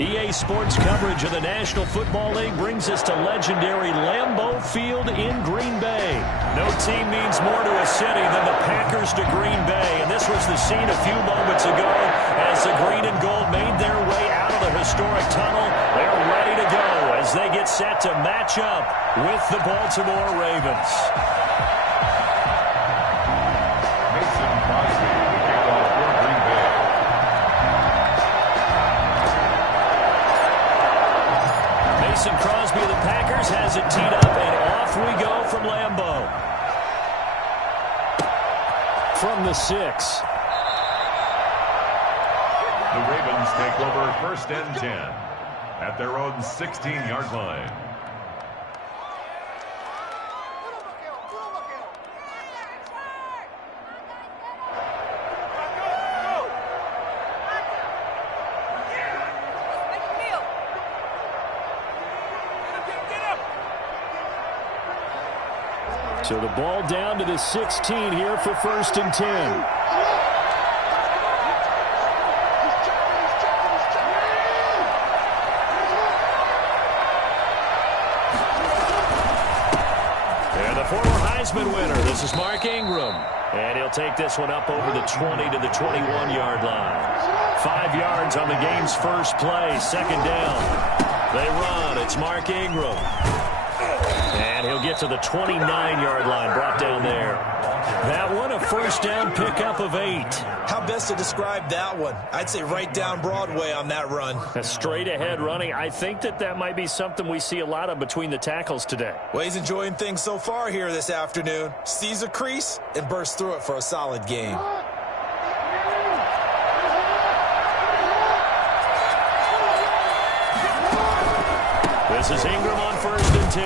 EA Sports coverage of the National Football League brings us to legendary Lambeau Field in Green Bay. No team means more to a city than the Packers to Green Bay, and this was the scene a few moments ago as the green and gold made their way out of the historic tunnel. They're ready to go as they get set to match up with the Baltimore Ravens. Mason Crosby, the kickoff for Green Bay. Mason Crosby of the Packers has it teed up, and off we go from Lambeau. From the 6. The Ravens take over 1st and 10 at their own 16-yard line. So the ball down to the 16 here for 1st and 10. And the former Heisman winner, this is Mark Ingram. And he'll take this one up over the 20 to the 21-yard line. 5 yards on the game's first play, 2nd down. They run, it's Mark Ingram. And he'll get to the 29-yard line, brought down there. That one, a 1st down pickup of 8. How best to describe that one? I'd say right down Broadway on that run. A straight-ahead running. I think that might be something we see a lot of between the tackles today. Well, he's enjoying things so far here this afternoon. Sees a crease and bursts through it for a solid game. This is Ingram on 1st and 10.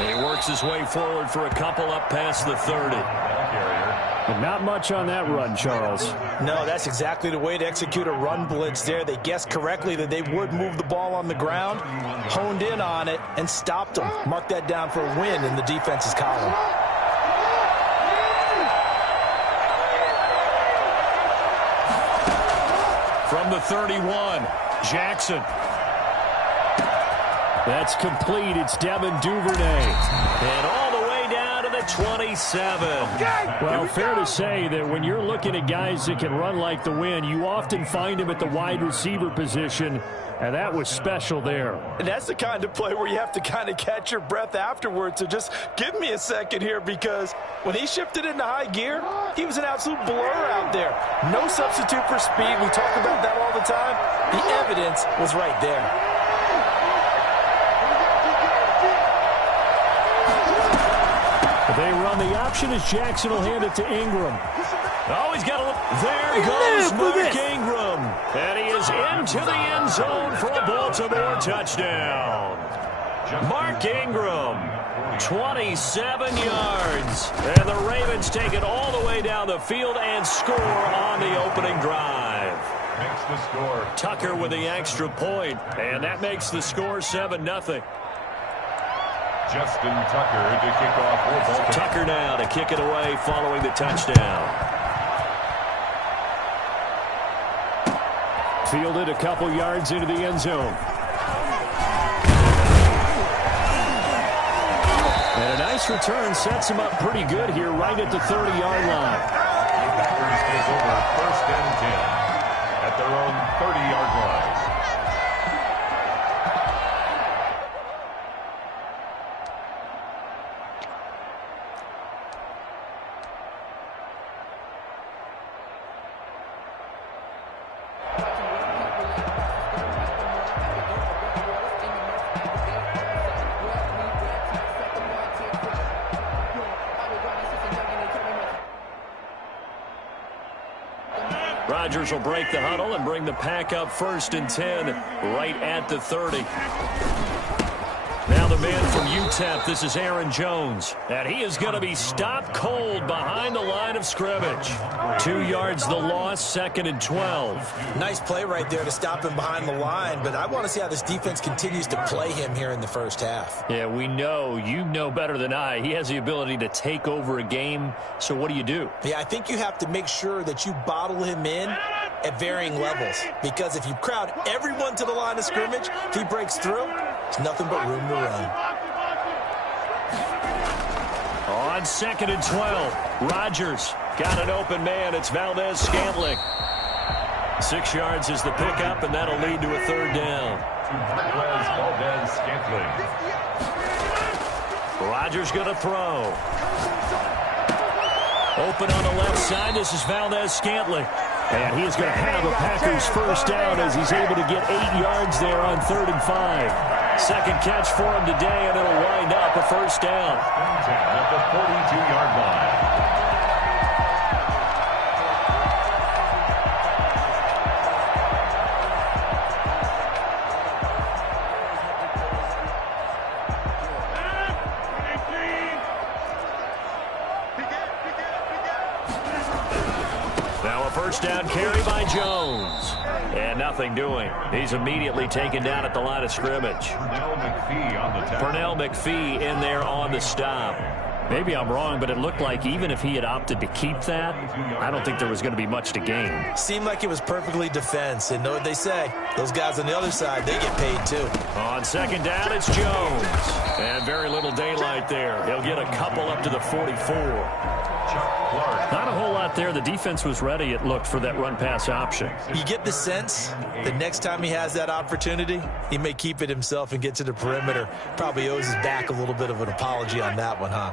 And he works his way forward for a couple up past the 30. And not much on that run, Charles. No, that's exactly the way to execute a run blitz there. They guessed correctly that they would move the ball on the ground, honed in on it, and stopped them. Mark that down for a win in the defense's column. From the 31, Jackson. That's complete. It's Devin Duvernay. And all the way down to the 27. Well, fair to say that when you're looking at guys that can run like the wind, you often find them at the wide receiver position, and that was special there. And that's the kind of play where you have to kind of catch your breath afterwards. So just give me a second here, because when he shifted into high gear, he was an absolute blur out there. No substitute for speed. We talk about that all the time. The evidence was right there. They run the option as Jackson will hand it to Ingram. Oh, he's got a look. There goes Mark Ingram. And he is into the end zone for a Baltimore touchdown. Mark Ingram, 27 yards. And the Ravens take it all the way down the field and score on the opening drive. Makes the score. Tucker with the extra point. And that makes the score 7-0. Justin Tucker to kick off for Baltimore. Tucker now to kick it away following the touchdown. Fielded a couple yards into the end zone. And a nice return sets him up pretty good here right at the 30-yard line. Packers take over 1st and 10 at their own 30-yard line. Rodgers will break the huddle and bring the pack up 1st and 10 right at the 30. Now the man from UTEP, this is Aaron Jones. And he is going to be stopped cold behind the line of scrimmage. 2 yards the loss, 2nd and 12. Nice play right there to stop him behind the line, but I want to see how this defense continues to play him here in the first half. Yeah, we know. You know better than I. He has the ability to take over a game, so what do you do? Yeah, I think you have to make sure that you bottle him in at varying levels. Because if you crowd everyone to the line of scrimmage, if he breaks through, there's nothing but room to run. On 2nd and 12, Rodgers got an open man. It's Valdes-Scantling. 6 yards is the pickup, and that'll lead to a 3rd down. Valdes-Scantling. Rodgers going to throw. Open on the left side. This is Valdes-Scantling. And he is going to have a Packers first down as he's able to get 8 yards there on 3rd and 5. Second catch for him today, and it'll wind up a first down. At the 42-yard line. First down carry by Jones. And nothing doing. He's immediately taken down at the line of scrimmage. Pernell McPhee on the tackle. Pernell McPhee in there on the stop. Maybe I'm wrong, but it looked like even if he had opted to keep that, I don't think there was going to be much to gain. Seemed like it was perfectly defense. And know what they say? Those guys on the other side, they get paid too. On 2nd down, it's Jones. And very little daylight there. He'll get a couple up to the 44. Not a whole lot there. The defense was ready, it looked, for that run-pass option. You get the sense that next time he has that opportunity, he may keep it himself and get to the perimeter. Probably owes his back a little bit of an apology on that one, huh?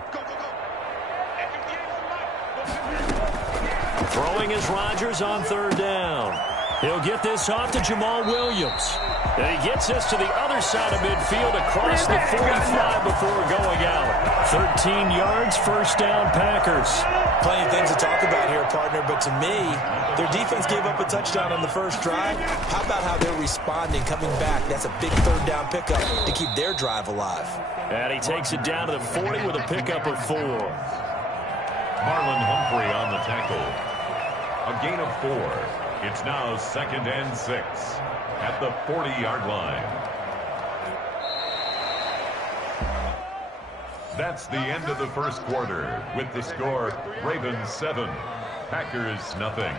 Throwing is Rodgers on 3rd down. He'll get this off to Jamal Williams. And he gets this to the other side of midfield across the 45 before going out. 13 yards, first down, Packers. Plenty of things to talk about here, partner, but to me, their defense gave up a touchdown on the first drive. How about how they're responding, coming back? That's a big 3rd down pickup to keep their drive alive. And he takes it down to the 40 with a pickup of 4. Marlon Humphrey on the tackle. A gain of 4. It's now 2nd and 6 at the 40-yard line. That's the end of the first quarter with the score Ravens 7, Packers nothing.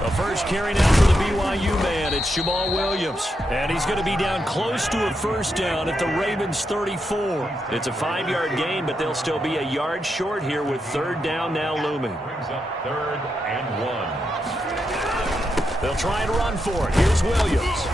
The first carry now for the BYU man. It's Jamal Williams. And he's going to be down close to a first down at the Ravens 34. It's a 5-yard gain, but they'll still be a yard short here with 3rd down now looming. Brings up 3rd and 1. They'll try and run for it. Here's Williams.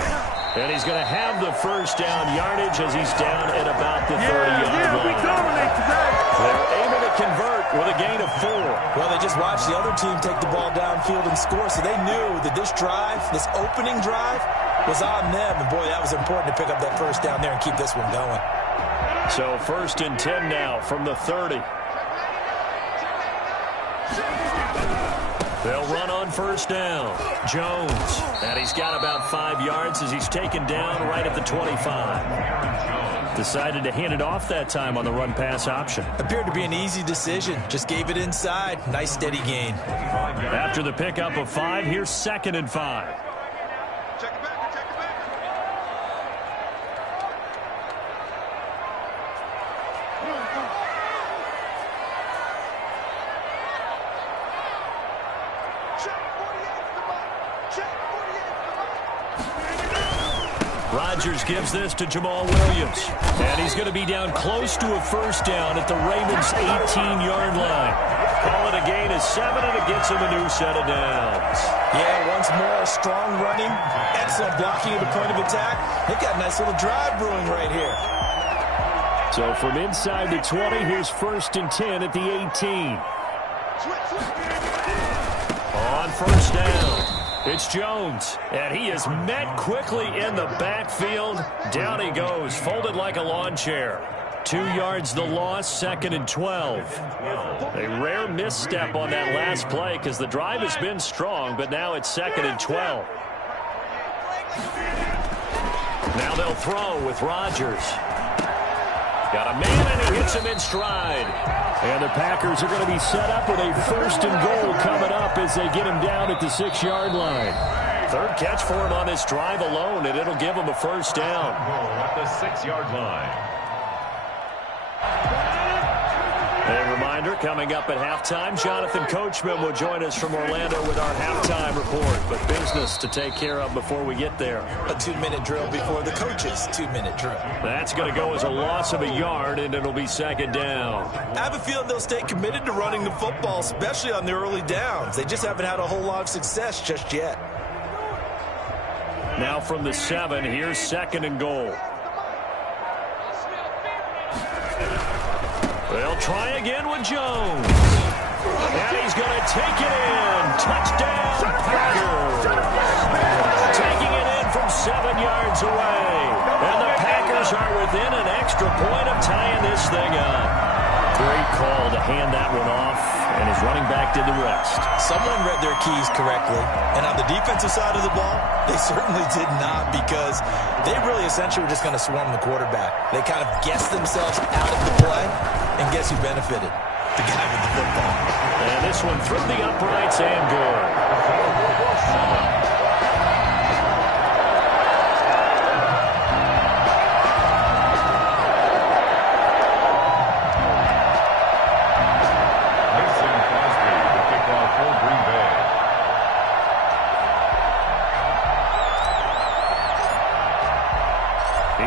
And he's going to have the first down yardage as he's down at about the 30-yard line. We dominate today. They're able to convert with a gain of 4. Well, they just watched the other team take the ball downfield and score, so they knew that this drive, this opening drive, was on them. And, boy, that was important to pick up that first down there and keep this one going. So 1st and 10 now from the 30. They'll run on first down. Jones. And he's got about 5 yards as he's taken down right at the 25. Decided to hand it off that time on the run-pass option. Appeared to be an easy decision. Just gave it inside. Nice, steady gain. After the pickup of 5, here's 2nd and 5. Rodgers gives this to Jamal Williams. And he's going to be down close to a first down at the Ravens' 18-yard line. Call it a gain of 7, and it gets him a new set of downs. Yeah, once more, strong running, excellent blocking at the point of attack. They've got a nice little drive brewing right here. So from inside the 20, here's 1st and 10 at the 18. On first down. It's Jones, and he is met quickly in the backfield. Down he goes, folded like a lawn chair. 2 yards the loss, 2nd and 12. A rare misstep on that last play because the drive has been strong, but now it's 2nd and 12. Now they'll throw with Rodgers. Got a man, and he hits him in stride. And the Packers are going to be set up with a 1st and goal coming up as they get him down at the 6-yard line. Third catch for him on this drive alone, and it'll give him a first down. At the 6-yard line. A reminder, coming up at halftime, Jonathan Coachman will join us from Orlando with our halftime report. But business to take care of before we get there. A 2-minute drill before the coach's 2-minute drill. That's going to go as a loss of a yard, and it'll be second down. I have a feeling they'll stay committed to running the football, especially on the early downs. They just haven't had a whole lot of success just yet. Now from the 7, here's second and goal. They'll try again with Jones. And he's going to take it in. Touchdown, Packers. Taking it in from 7 yards away. And the Packers are within an extra point of tying this thing up. Great call to hand that one off, and his running back did the rest. Someone read their keys correctly, and on the defensive side of the ball, they certainly did not, because they really essentially were just going to swarm the quarterback. They kind of guessed themselves out of the play, and guess who benefited? The guy with the football. And this one through the uprights and good.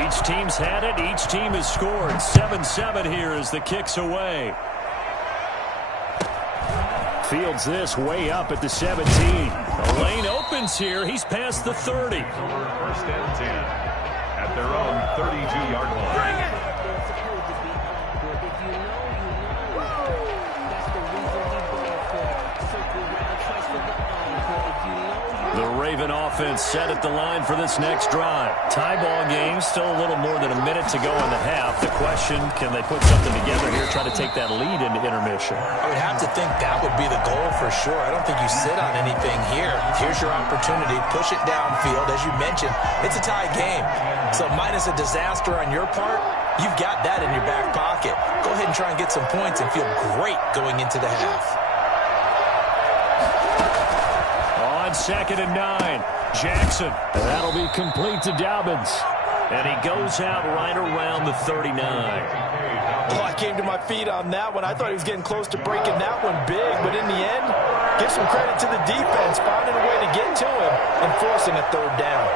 Each team's had it. Each team has scored. 7-7 here as the kick's away. Fields this way up at the 17. The lane opens here. He's past the 30. First and 10 at their own 32-yard line. The Raven offense set at the line for this next drive. Tie ball game, still a little more than a minute to go in the half. The question, can they put something together here, try to take that lead into intermission? I would have to think that would be the goal for sure. I don't think you sit on anything here. Here's your opportunity. Push it downfield. As you mentioned, it's a tie game. So minus a disaster on your part, you've got that in your back pocket. Go ahead and try and get some points and feel great going into the half. On 2nd and 9, Jackson. That'll be complete to Dobbins. And he goes out right around the 39. Oh, I came to my feet on that one. I thought he was getting close to breaking that one big, but in the end, give some credit to the defense, finding a way to get to him and forcing a third down.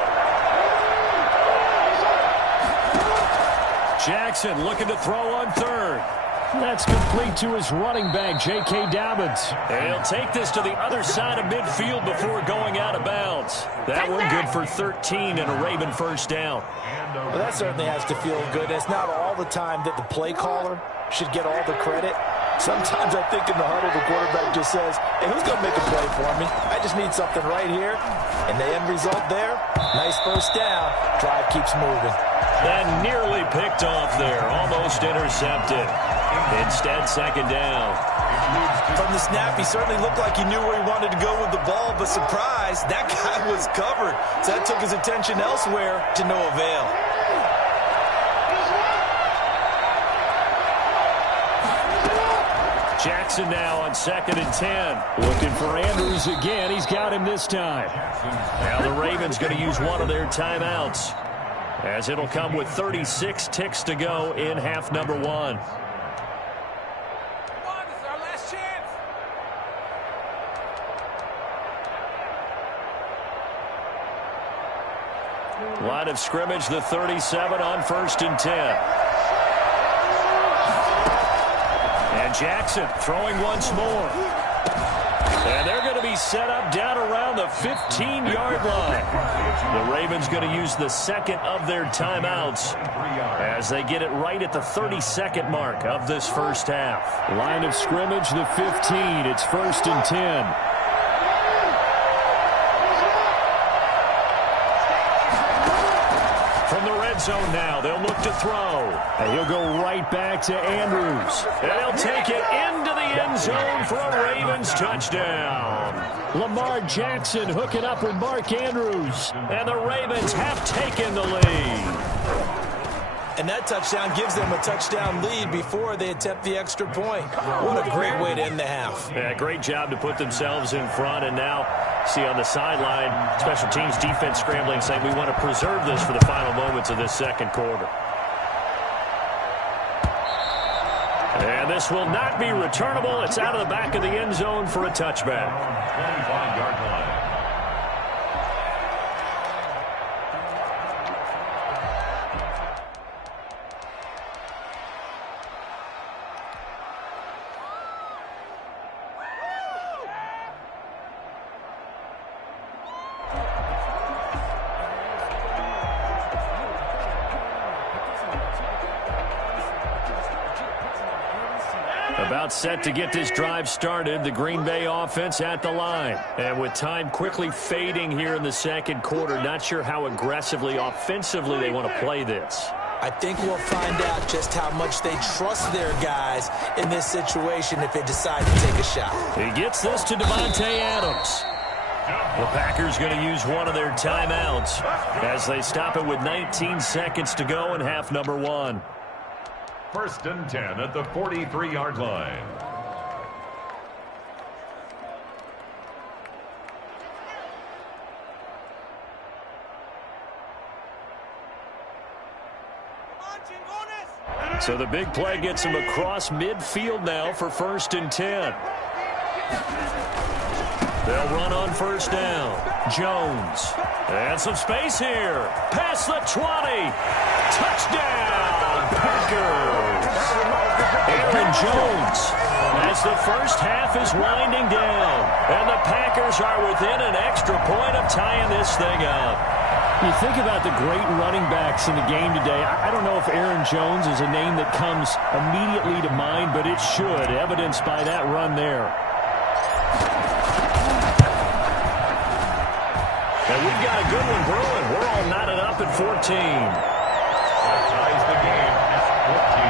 Jackson looking to throw on 3rd. That's complete to his running back, J.K. Dobbins. And he'll take this to the other side of midfield before going out of bounds. That one good for 13 and a Raven first down. Well, that certainly has to feel good. It's not all the time that the play caller should get all the credit. Sometimes I think in the huddle, the quarterback just says, hey, who's going to make a play for me? I just need something right here. And the end result there, nice first down. Drive keeps moving. And nearly picked off there, almost intercepted. Instead, second down. From the snap, he certainly looked like he knew where he wanted to go with the ball, but surprise, that guy was covered. So that took his attention elsewhere to no avail. Jackson now on 2nd and 10. Looking for Andrews again. He's got him this time. Now the Ravens going to use one of their timeouts, as it'll come with 36 ticks to go in half number 1. Line of scrimmage, the 37 on 1st and 10. And Jackson throwing once more. And they're going to be set up down around the 15-yard line. The Ravens going to use the second of their timeouts as they get it right at the 32nd mark of this first half. Line of scrimmage, the 15. It's 1st and 10. Zone now. They'll look to throw. And he'll go right back to Andrews. And he'll take it into the end zone for a Ravens touchdown. Lamar Jackson hooking up with Mark Andrews. And the Ravens have taken the lead. And that touchdown gives them a touchdown lead before they attempt the extra point. What a great way to end the half. Yeah, great job to put themselves in front, and now See on the sideline, special teams defense scrambling, saying we want to preserve this for the final moments of this second quarter. And this will not be returnable. It's out of the back of the end zone for a touchback. 25-yard line. About set to get this drive started, the Green Bay offense at the line. And with time quickly fading here in the second quarter, not sure how aggressively, offensively they want to play this. I think we'll find out just how much they trust their guys in this situation if they decide to take a shot. He gets this to Davante Adams. The Packers going to use one of their timeouts as they stop it with 19 seconds to go in half number one. 1st and 10 at the 43-yard line. So the big play gets him across midfield now for 1st and 10. They'll run on 1st down. Jones. And some space here. Past the 20. Touchdown, Packers. Aaron Jones as the first half is winding down. And the Packers are within an extra point of tying this thing up. You think about the great running backs in the game today. I don't know if Aaron Jones is a name that comes immediately to mind, but it should, evidenced by that run there. And we've got a good one brewing. We're all knotted up at 14. That ties the game at 14.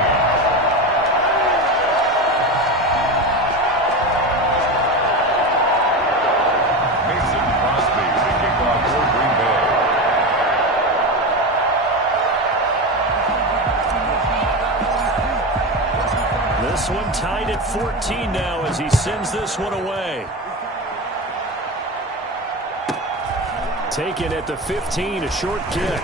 Mason Crosby to kick off for Green Bay. This one tied at 14 now as he sends this one away. Taken at the 15, a short kick.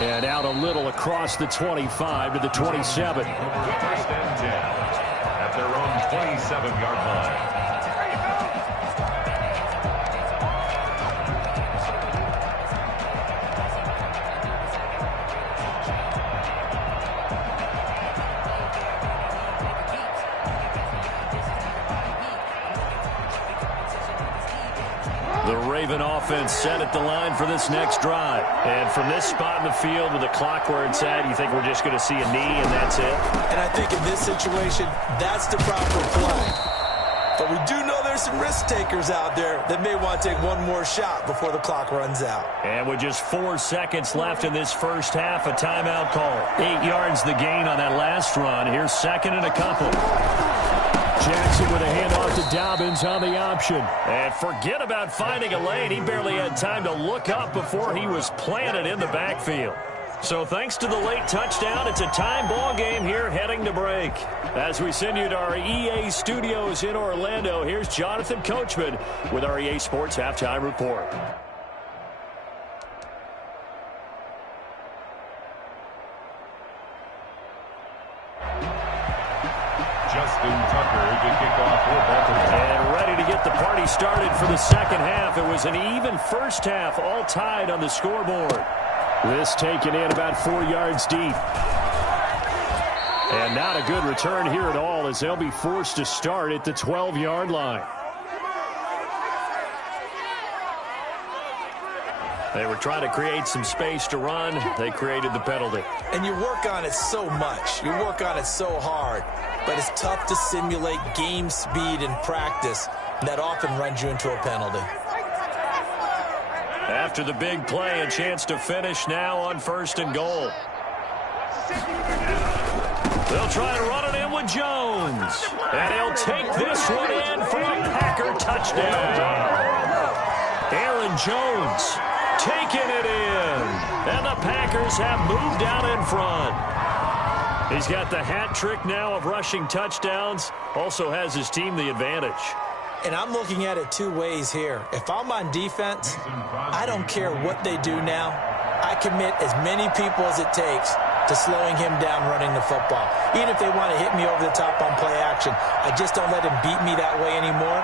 And out a little across the 25 to the 27. 1st and 10 at their own 27-yard line. The Raven offense set at the line for this next drive. And from this spot in the field with the clock where it's at, you think we're just going to see a knee and that's it? And I think in this situation, that's the proper play. But we do know there's some risk takers out there that may want to take one more shot before the clock runs out. And with just 4 seconds left in this first half, a timeout call. 8 yards the gain on that last run. Here's 2nd and a couple. Jackson with a handoff to Dobbins on the option. And forget about finding a lane. He barely had time to look up before he was planted in the backfield. So thanks to the late touchdown, it's a time ball game here heading to break. As we send you to our EA studios in Orlando, here's Jonathan Coachman with our EA Sports Halftime Report. Justin Tucker to kick off for Baltimore. And ready to get the party started for the second half. It was an even first half, all tied on the scoreboard. This taken in about 4 yards deep. And not a good return here at all as they'll be forced to start at the 12-yard line. They were trying to create some space to run. They created the penalty. And you work on it so much. You work on it so hard. But it's tough to simulate game speed in practice. That often runs you into a penalty. After the big play, a chance to finish now on 1st and goal. They'll try to run it in with Jones. And he'll take this one in for a Packer touchdown. Aaron Jones taking it in. And the Packers have moved out in front. He's got the hat trick now of rushing touchdowns. Also has his team the advantage. And I'm looking at it two ways here. If I'm on defense, I don't care what they do now. I commit as many people as it takes to slowing him down running the football. Even if they want to hit me over the top on play action, I just don't let him beat me that way anymore.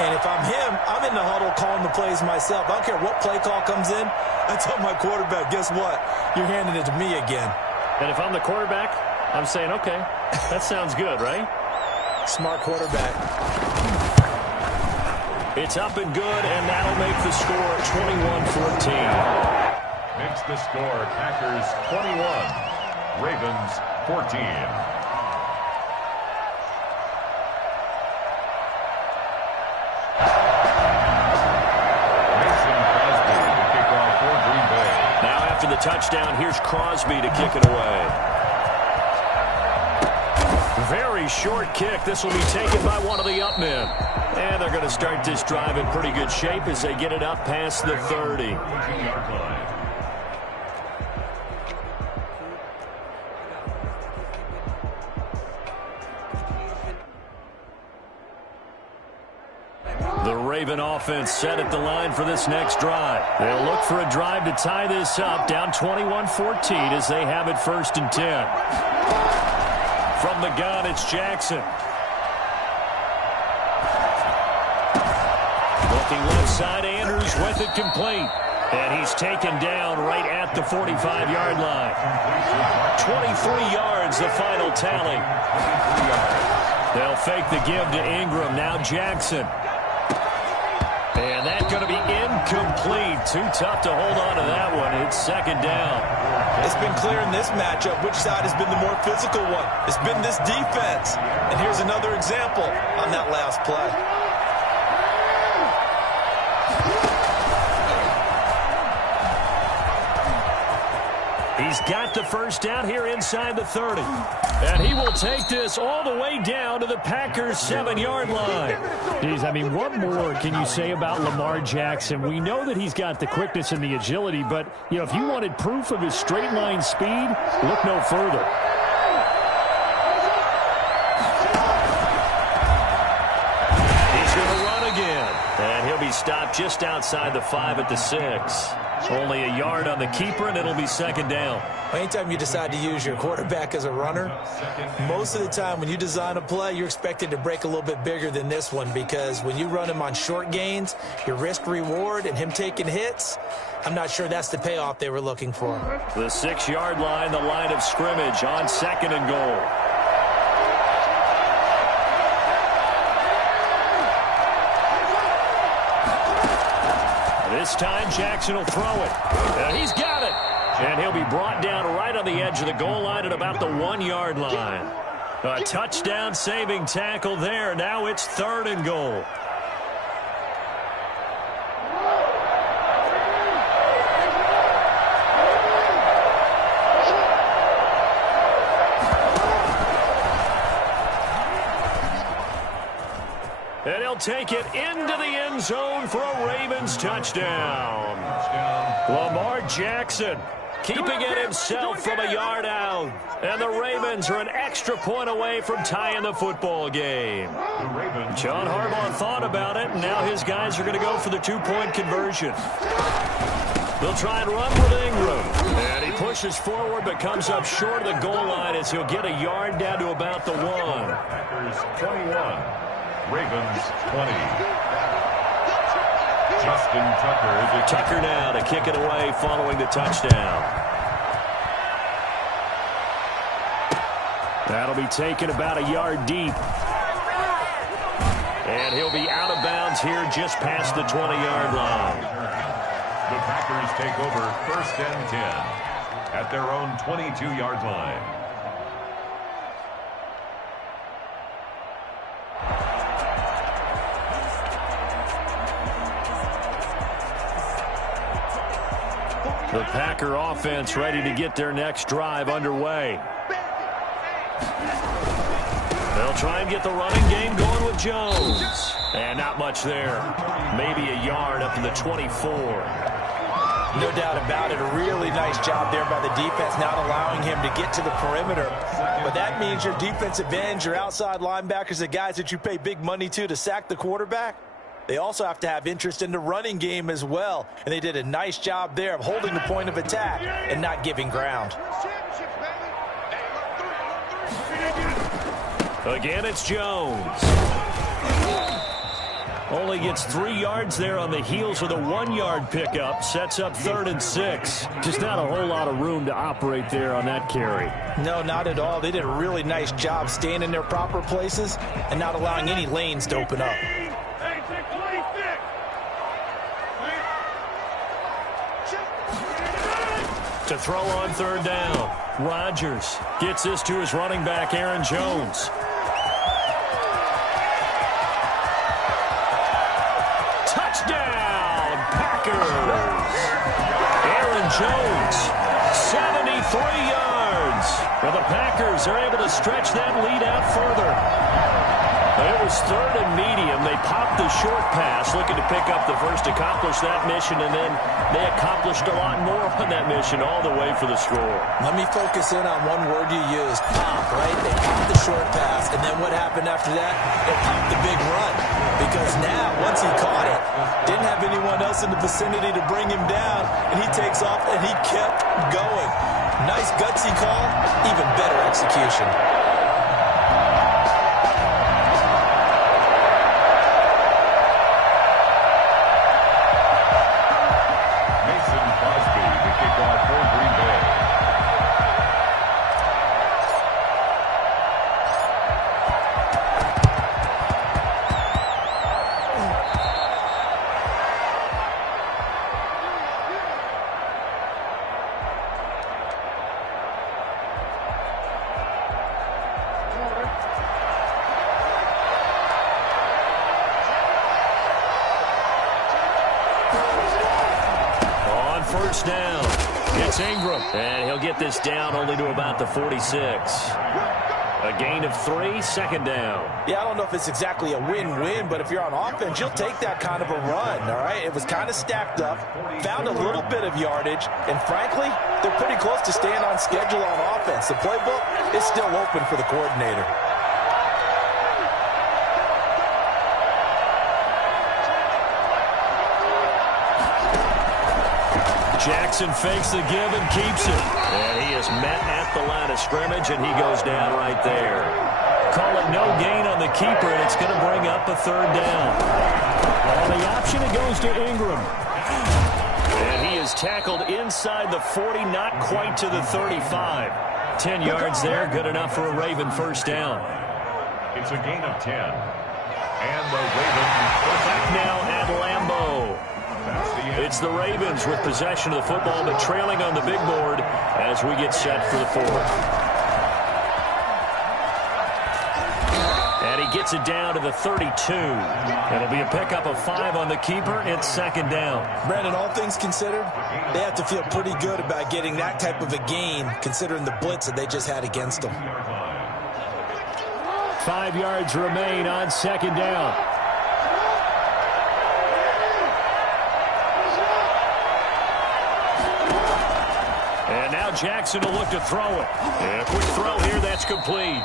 And if I'm him, I'm in the huddle calling the plays myself. I don't care what play call comes in. I tell my quarterback, guess what? You're handing it to me again. And if I'm the quarterback, I'm saying, okay, that sounds good, right? Smart quarterback. It's up and good, and that'll make the score 21-14. Makes the score Packers 21, Ravens 14. Mason Crosby to kick off for Green Bay. Now after the touchdown, here's Crosby to kick it away. Very short kick. This will be taken by one of the up men. And they're going to start this drive in pretty good shape as they get it up past the 30. The Raven offense set at the line for this next drive. They'll look for a drive to tie this up, down 21-14 as they have it 1st and 10. From the gun, it's Jackson. Looking left side, Andrews with it complete. And he's taken down right at the 45-yard line. 23 yards, the final tally. They'll fake the give to Ingram. Now Jackson. And that's going to be incomplete. Too tough to hold on to that one. It's 2nd down. It's been clear in this matchup which side has been the more physical one. It's been this defense. And here's another example on that last play. He's got the first down here inside the 30. And he will take this all the way down to the Packers' 7-yard line. Geez, I mean, what more can you say about Lamar Jackson? We know that he's got the quickness and the agility, but, you know, if you wanted proof of his straight line speed, look no further. He's going to run again. And he'll be stopped just outside the 5 at the 6. Only a yard on the keeper, and it'll be 2nd down. Anytime you decide to use your quarterback as a runner, most of the time when you design a play, you're expected to break a little bit bigger than this one, because when you run him on short gains, your risk-reward and him taking hits, I'm not sure that's the payoff they were looking for. The 6-yard line, the line of scrimmage on 2nd and goal. This time, Jackson will throw it. And he's got it. And he'll be brought down right on the edge of the goal line at about the 1-yard line. A touchdown saving tackle there. Now it's 3rd and goal. And he'll take it into the end zone for a Ravens touchdown. Lamar Jackson keeping it himself from a yard out. And the Ravens are an extra point away from tying the football game. John Harbaugh thought about it, and now his guys are going to go for the 2-point conversion. They'll try and run with Ingram. And he pushes forward but comes up short of the goal line as he'll get a yard down to about the 1. Packers 21. Ravens 20. Justin Tucker. Tucker now to kick it away following the touchdown. That'll be taken about a yard deep. And he'll be out of bounds here just past the 20-yard line. The Packers take over 1st and 10 at their own 22-yard line. The Packer offense ready to get their next drive underway. They'll try and get the running game going with Jones. And not much there. Maybe a yard up to the 24. No doubt about it. A really nice job there by the defense, not allowing him to get to the perimeter. But that means your defensive ends, your outside linebackers, the guys that you pay big money to sack the quarterback, they also have to have interest in the running game as well. And they did a nice job there of holding the point of attack and not giving ground. Again, it's Jones. Only gets 3 yards there on the heels of the 1-yard pickup. Sets up 3rd and 6. Just not a whole lot of room to operate there on that carry. No, not at all. They did a really nice job staying in their proper places and not allowing any lanes to open up. To throw on 3rd down. Rodgers gets this to his running back, Aaron Jones. Touchdown, Packers! Aaron Jones, 73 yards. Well, the Packers are able to stretch that lead out further. It was 3rd and medium. They popped the short pass, looking to pick up the first, accomplish that mission, and then they accomplished a lot more on that mission all the way for the score. Let me focus in on one word you used, pop, right? They popped the short pass, and then what happened after that? They popped the big run. Because now, once he caught it, didn't have anyone else in the vicinity to bring him down, and he takes off, and he kept going. Nice gutsy call, even better execution. First down. It's Ingram. And he'll get this down only to about the 46. A gain of 3, 2nd down. Yeah, I don't know if it's exactly a win-win, but if you're on offense, you'll take that kind of a run, all right? It was kind of stacked up, found a little bit of yardage, and frankly, they're pretty close to staying on schedule on offense. The playbook is still open for the coordinator. Jackson fakes the give and keeps it. And he is met at the line of scrimmage, and he goes down right there. Call it no gain on the keeper, and it's going to bring up a 3rd down. On the option, it goes to Ingram. And he is tackled inside the 40, not quite to the 35. 10 yards there, good enough for a Raven first down. It's a gain of 10. And the Ravens are back now at Lambeau. It's the Ravens with possession of the football, but trailing on the big board as we get set for the 4th. And he gets it down to the 32. It'll be a pickup of 5 on the keeper. It's 2nd down. Brandon, all things considered, they have to feel pretty good about getting that type of a gain, considering the blitz that they just had against them. 5 yards remain on 2nd down. And now Jackson will look to throw it. And a quick throw here, that's complete.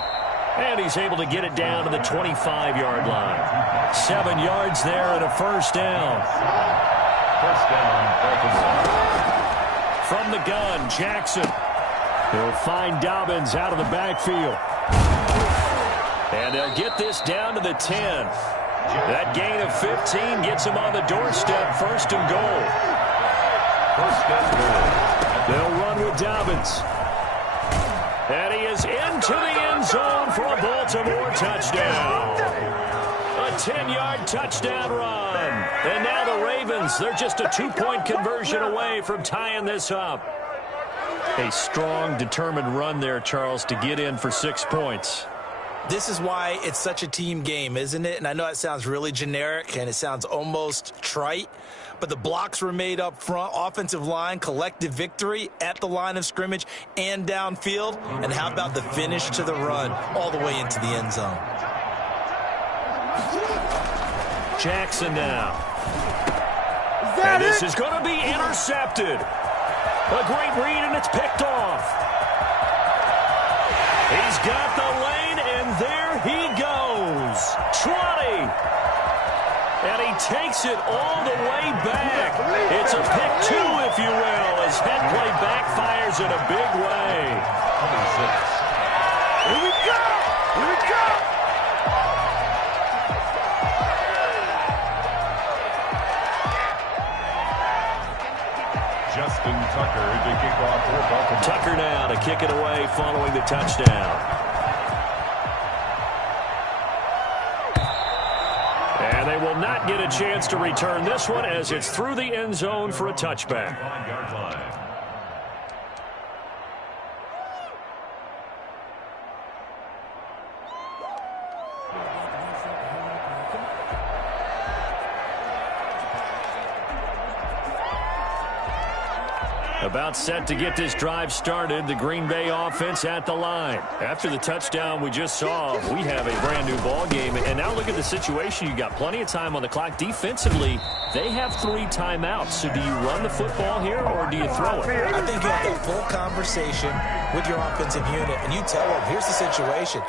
And he's able to get it down to the 25-yard line. 7 yards there and a first down. First down, Baltimore. From the gun, Jackson. He'll find Dobbins out of the backfield. And they'll get this down to the 10. That gain of 15 gets him on the doorstep, 1st and goal. 1st and goal. They'll run with Dobbins. And he is into the end zone for a Baltimore touchdown. A 10-yard touchdown run. And now the Ravens, they're just a 2-point conversion away from tying this up. A strong, determined run there, Charles, to get in for 6 points. This is why it's such a team game, isn't it? And I know it sounds really generic and it sounds almost trite, but the blocks were made up front, offensive line, collective victory at the line of scrimmage and downfield. And how about the finish to the run all the way into the end zone? Jackson now. And this is going to be intercepted. A great read, and it's picked off. He's got the lane, and there he goes. 20. And he takes it all the way back. It's a pick two, if you will, as that play backfires in a big way. 26. Here we go! Here we go! Justin Tucker to kick off for Baltimore. Tucker now to kick it away following the touchdown. And they will not get a chance to return this one as it's through the end zone for a touchback. 5-yard line. About set to get this drive started, the Green Bay offense at the line. After the touchdown we just saw, we have a brand new ball game. And now look at the situation. You got plenty of time on the clock. Defensively, they have 3 timeouts. So do you run the football here or do you throw it? I think you have that full conversation with your offensive unit, and you tell them, here's the situation.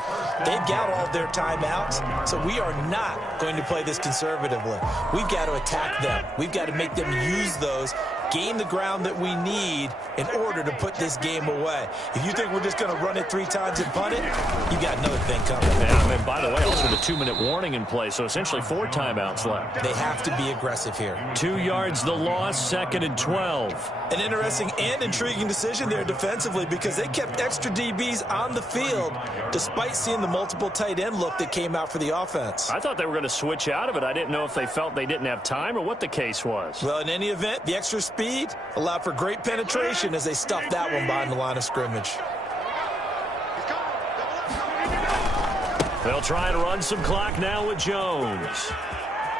They've got all of their timeouts, so we are not going to play this conservatively. We've got to attack them. We've got to make them use those, gain the ground that we need in order to put this game away. If you think we're just going to run it 3 times and punt it, you got another thing coming. Yeah, and by the way, also the 2-minute warning in play, so essentially 4 timeouts left. They have to be aggressive here. 2 yards the loss, 2nd and 12. An interesting and intriguing decision there defensively because they kept extra DBs on the field despite seeing the multiple tight end look that came out for the offense. I thought they were going to switch out of it. I didn't know if they felt they didn't have time or what the case was. Well, in any event, the extra speed allowed for great penetration as they stuffed that one behind the line of scrimmage. They'll try and run some clock now with Jones.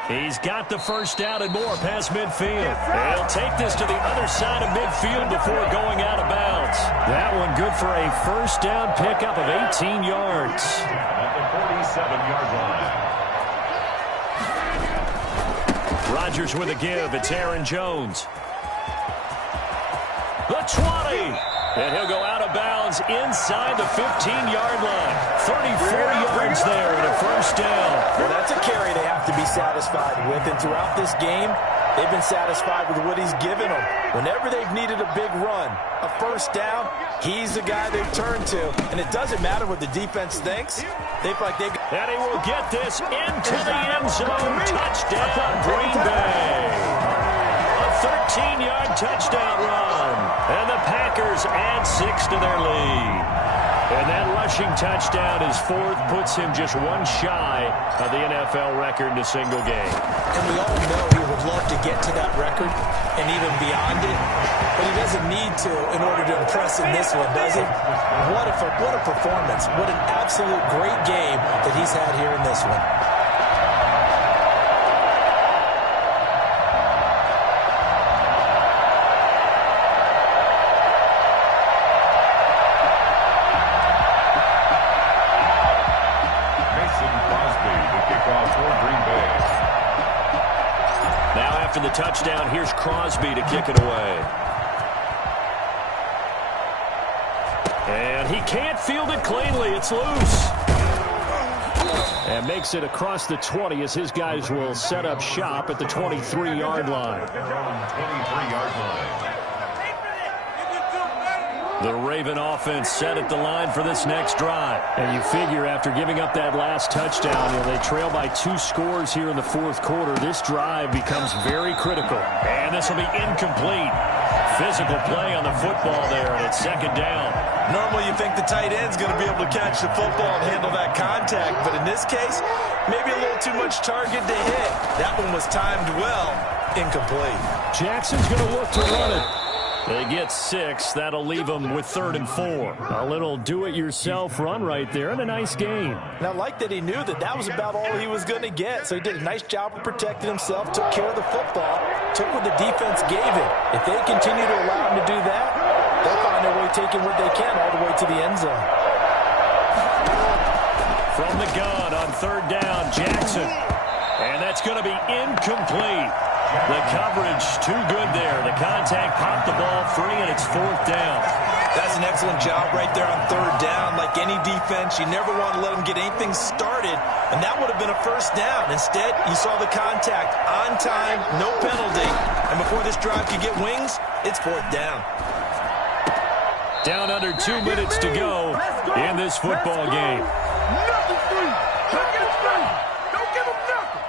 He's got the first down and more past midfield. He'll take this to the other side of midfield before going out of bounds. That one good for a first down pickup of 18 yards. At the 47-yard line. Rodgers with a give. It's Aaron Jones. The 20. And he'll go out of bounds inside the 15-yard line. 34 yards there and a first down. Well, that's a carry they have to be satisfied with. And throughout this game, they've been satisfied with what he's given them. Whenever they've needed a big run, a first down, he's the guy they've turned to. And it doesn't matter what the defense thinks. They feel like they... And he will get this into the end zone. Touchdown, Green Bay. A 13-yard touchdown run. And the Packers add 6 to their lead. And that rushing touchdown is 4th, puts him just 1 shy of the NFL record in a single game. And we all know he would love to get to that record and even beyond it, but he doesn't need to in order to impress in this one, does he? What a performance. What an absolute great game that he's had here in this one. After the touchdown, here's Crosby to kick it away. And he can't field it cleanly. It's loose. And makes it across the 20 as his guys will set up shop at the 23-yard line. 23-yard line. The Raven offense set at the line for this next drive. And you figure after giving up that last touchdown, they trail by 2 scores here in the 4th quarter. This drive becomes very critical. And this will be incomplete. Physical play on the football there, and it's 2nd down. Normally you think the tight end's going to be able to catch the football and handle that contact, but in this case, maybe a little too much target to hit. That one was timed well, incomplete. Jackson's going to look to run it. They get 6. That'll leave them with 3rd and 4. A little do-it-yourself run right there and a nice game. And I like that he knew that that was about all he was going to get. So he did a nice job of protecting himself, took care of the football, took what the defense gave him. If they continue to allow him to do that, they'll find their way taking what they can all the way to the end zone. From the gun on 3rd down, Jackson. And that's going to be incomplete. The coverage too good there. The contact popped the ball free, and it's 4th down. That's an excellent job right there on 3rd down. Like any defense, you never want to let them get anything started, and that would have been a 1st down. Instead, you saw the contact on time, no penalty, and before this drive could get wings, it's 4th down. Down under 2 minutes to go in this football game. Nothing free. Don't get him free. Don't give him nothing.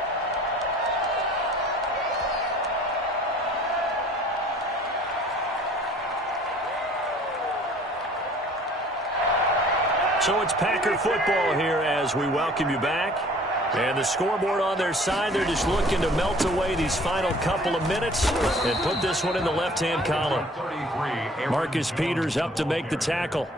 So it's Packer football here as we welcome you back. And the scoreboard on their side, they're just looking to melt away these final couple of minutes and put this one in the left-hand column. Marcus Peters up to make the tackle.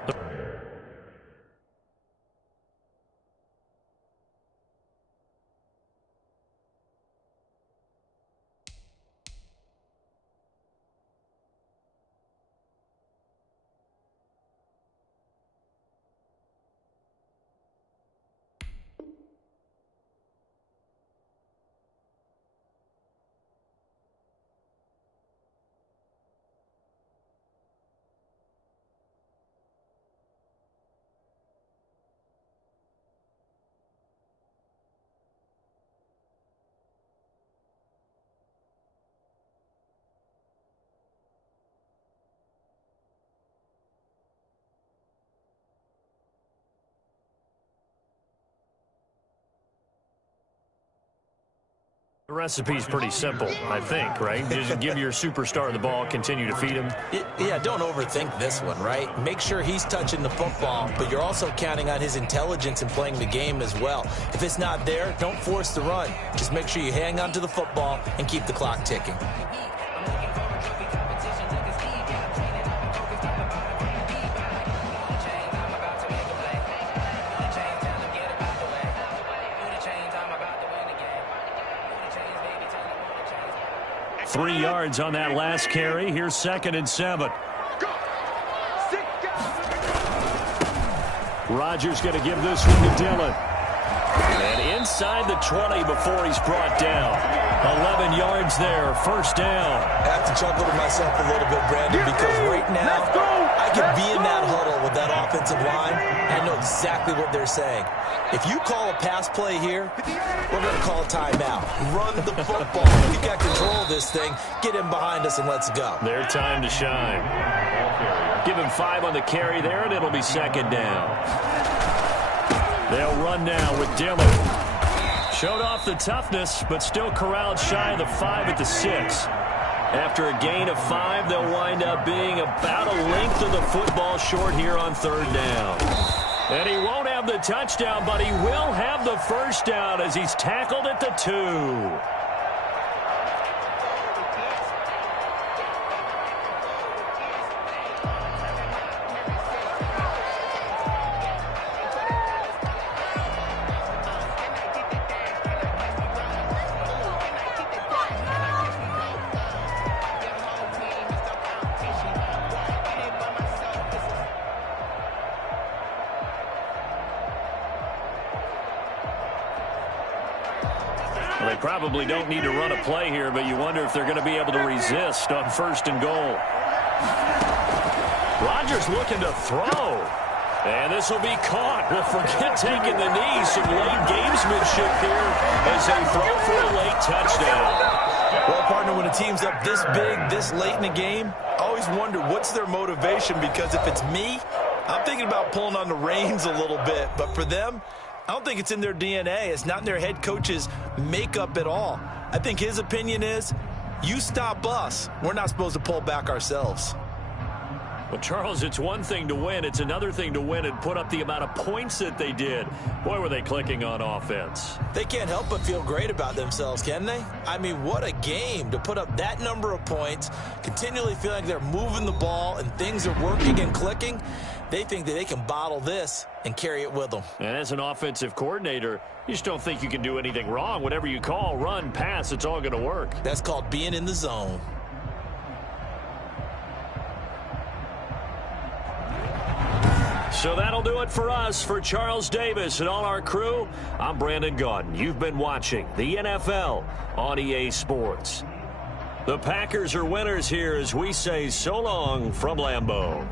The recipe's pretty simple, I think, right? Just give your superstar the ball, continue to feed him. Yeah, don't overthink this one, right? Make sure he's touching the football, but you're also counting on his intelligence in playing the game as well. If it's not there, don't force the run. Just make sure you hang on to the football and keep the clock ticking. Three yards on that last carry. Here's 2nd and 7. Rodgers going to give this one to Dillon. And inside the 20 before he's brought down. 11 yards there, 1st down. I have to chuckle to myself a little bit, Brandon, because right now I could be in that huddle with that offensive line. I know exactly what they're saying. If you call a pass play here, we're going to call a timeout. Run the football. You've got control of this thing. Get him behind us and let's go. Their time to shine. Give him 5 on the carry there, and it'll be 2nd down. They'll run now with Dillon. Showed off the toughness, but still corralled shy of the 5 at the 6. After a gain of 5, they'll wind up being about a length of the football short here on 3rd down. And he won't have the touchdown, but he will have the 1st down as he's tackled at the 2. They probably don't need to run a play here, but you wonder if they're going to be able to resist on 1st and goal. Rodgers looking to throw. And this will be caught. Well, forget taking the knee. Some late gamesmanship here as they throw for a late touchdown. Well, partner, when a team's up this big, this late in the game, I always wonder what's their motivation, because if it's me, I'm thinking about pulling on the reins a little bit. But for them, I don't think it's in their DNA. It's not in their head coach's makeup at all. I think his opinion is, you stop us. We're not supposed to pull back ourselves. Well, Charles, it's one thing to win. It's another thing to win and put up the amount of points that they did. Boy, were they clicking on offense. They can't help but feel great about themselves, can they? I mean, what a game to put up that number of points, continually feeling like they're moving the ball and things are working and clicking. They think that they can bottle this and carry it with them. And as an offensive coordinator, you just don't think you can do anything wrong. Whatever you call, run, pass, it's all going to work. That's called being in the zone. So that'll do it for us. For Charles Davis and all our crew, I'm Brandon Gaudin. You've been watching the NFL on EA Sports. The Packers are winners here as we say so long from Lambeau.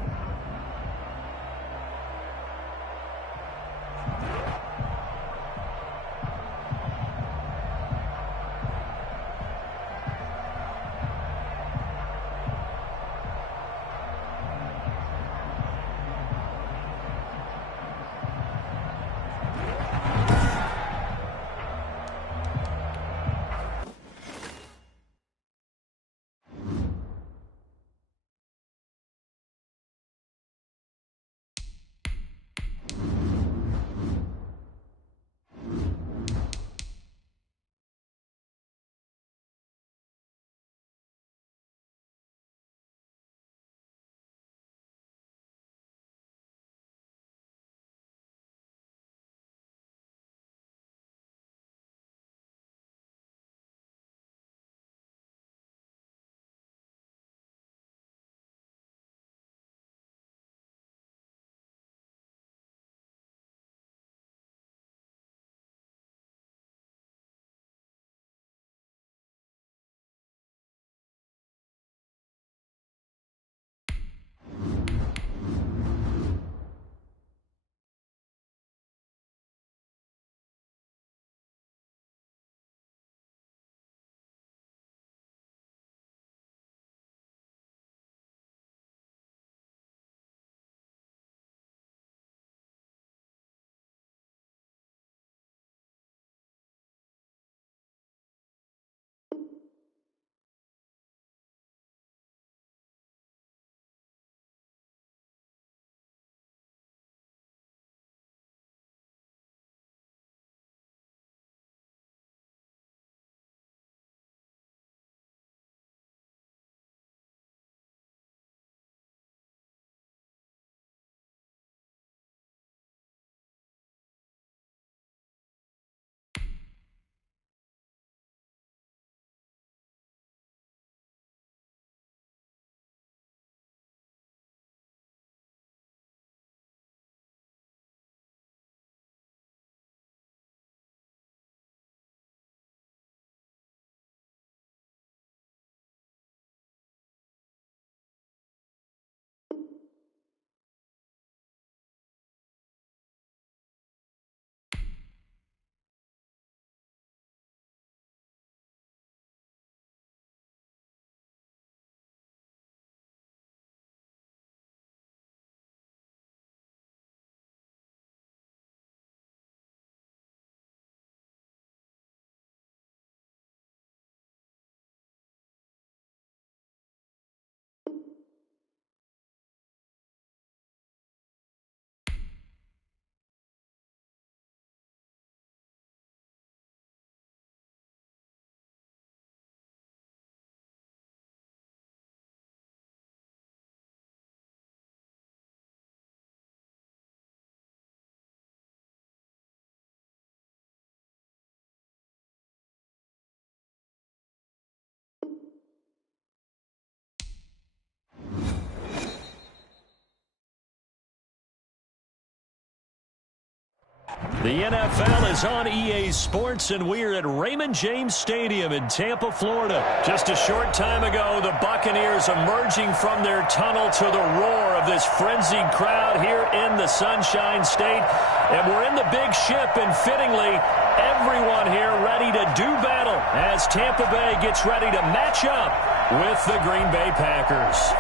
The NFL is on EA Sports, and we're at Raymond James Stadium in Tampa, Florida. Just a short time ago, the Buccaneers emerging from their tunnel to the roar of this frenzied crowd here in the Sunshine State. And we're in the big ship, and fittingly, everyone here ready to do battle as Tampa Bay gets ready to match up with the Green Bay Packers.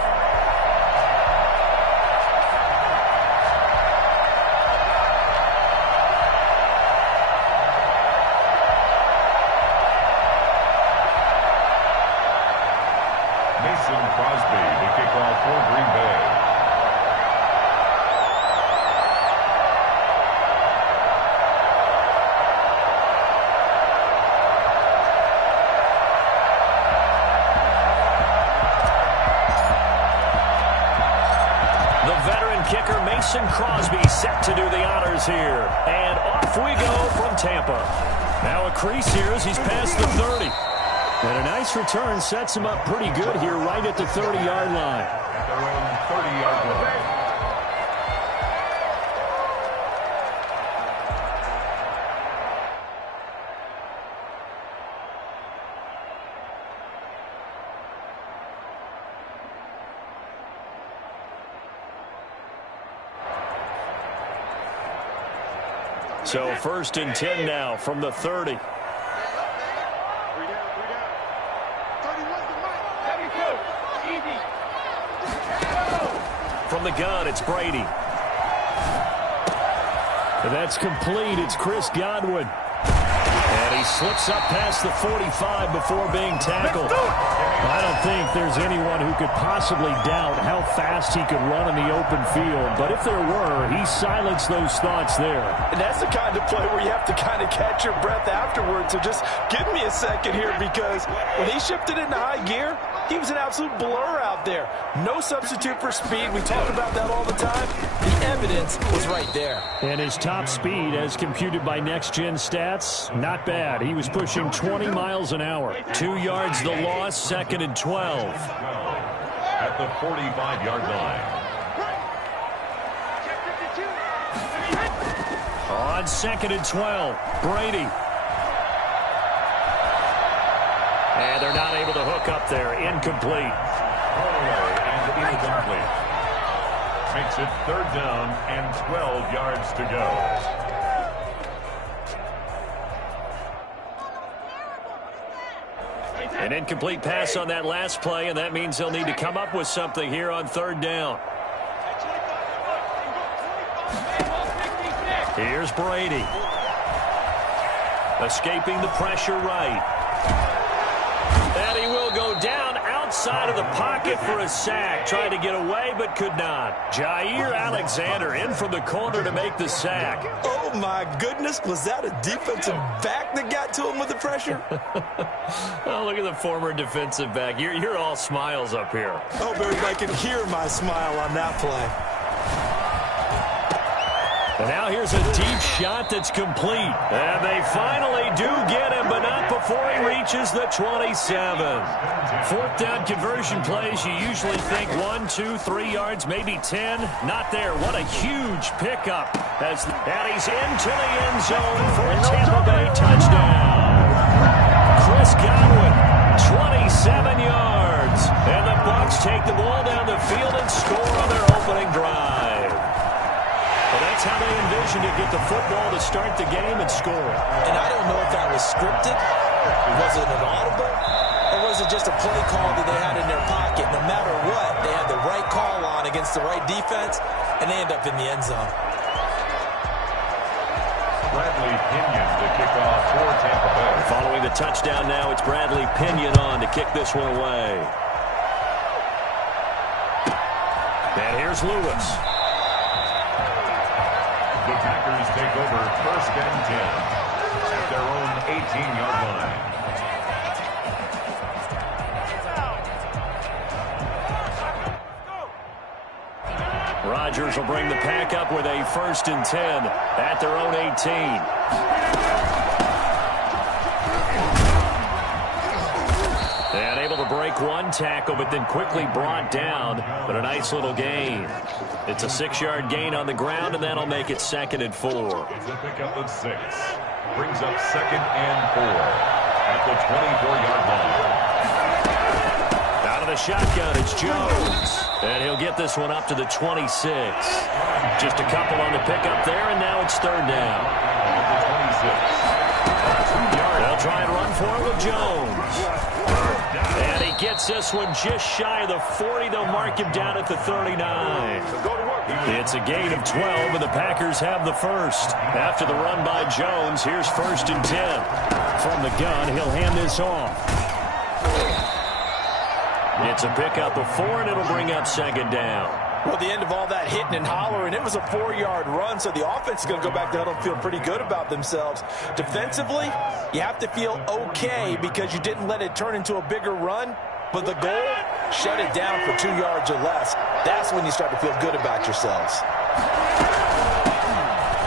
Mason Crosby, the kickoff for Green Bay. The veteran kicker Mason Crosby set to do the honors here. And off we go from Tampa. Now a crease here as he's past the 30. And a nice return sets him up pretty good here right at the 30-yard line. At their own 30-yard line. So 1st and 10 now from the 30. From the gun, it's Brady. That's complete. It's Chris Godwin. And he slips up past the 45 before being tackled. I don't think there's anyone who could possibly doubt how fast he could run in the open field. But if there were, he silenced those thoughts there. And that's the kind of play where you have to kind of catch your breath afterwards. So just give me a second here, because when he shifted into high gear, he was an absolute blur out there. No substitute for speed. We talk about that all the time. The evidence was right there. And his top speed, as computed by Next Gen Stats, not bad. He was pushing 20 miles an hour. 2 yards the loss, 2nd and 12. At the 45-yard line. On 2nd and 12, Brady. And they're not able to hook up there. Incomplete. And incomplete. Makes it 3rd down and 12 yards to go. An incomplete pass on that last play, and that means they'll need to come up with something here on 3rd down. Here's Brady. Escaping the pressure right. And he will go down outside of the pocket for a sack. Tried to get away, but could not. Jair Alexander in from the corner to make the sack. Oh, my goodness. Was that a defensive back that got to him with the pressure? Oh, look at the former defensive back. You're all smiles up here. I hope everybody can hear my smile on that play. And now here's a deep shot that's complete. And they finally do get him, but not before he reaches the 27. 4th down conversion plays, you usually think 1, 2, 3 yards, maybe 10. Not there. What a huge pickup. And he's into the end zone for a Tampa Bay touchdown. Chris Godwin, 27 yards. And the Bucs take the ball down the field and score on their opening drive. Well, that's how they envisioned to get the football to start the game and score. And I don't know if that was scripted, was it an audible, or was it just a play call that they had in their pocket? No matter what, they had the right call on against the right defense, and they end up in the end zone. Bradley Pinion to kick off for Tampa Bay. Following the touchdown now, it's Bradley Pinion on to kick this one away. And here's Lewis. The Packers take over 1st and 10 at their own 18-yard line. Rodgers will bring the pack up with a 1st and 10 at their own 18. And able to break one tackle, but then quickly brought down. But a nice little gain. It's a 6-yard gain on the ground, and that'll make it 2nd and 4. It's a pickup of 6. Brings up 2nd and 4 at the 24-yard line. Out of the shotgun, it's Jones. And he'll get this one up to the 26. Just a couple on the pickup there, and now it's 3rd down. At the 26. 2 yards. They'll try and run for it with Jones. And he gets this one just shy of the 40. They'll mark him down at the 39. It's a gain of 12, and the Packers have the first. After the run by Jones, here's 1st and 10. From the gun, he'll hand this off. It's a pickup of 4, and it'll bring up 2nd down. Well, at the end of all that hitting and hollering, it was a 4-yard run, so the offense is going to go back to huddle and feel pretty good about themselves. Defensively, you have to feel okay because you didn't let it turn into a bigger run, but the goal, shut it down for 2 yards or less. That's when you start to feel good about yourselves.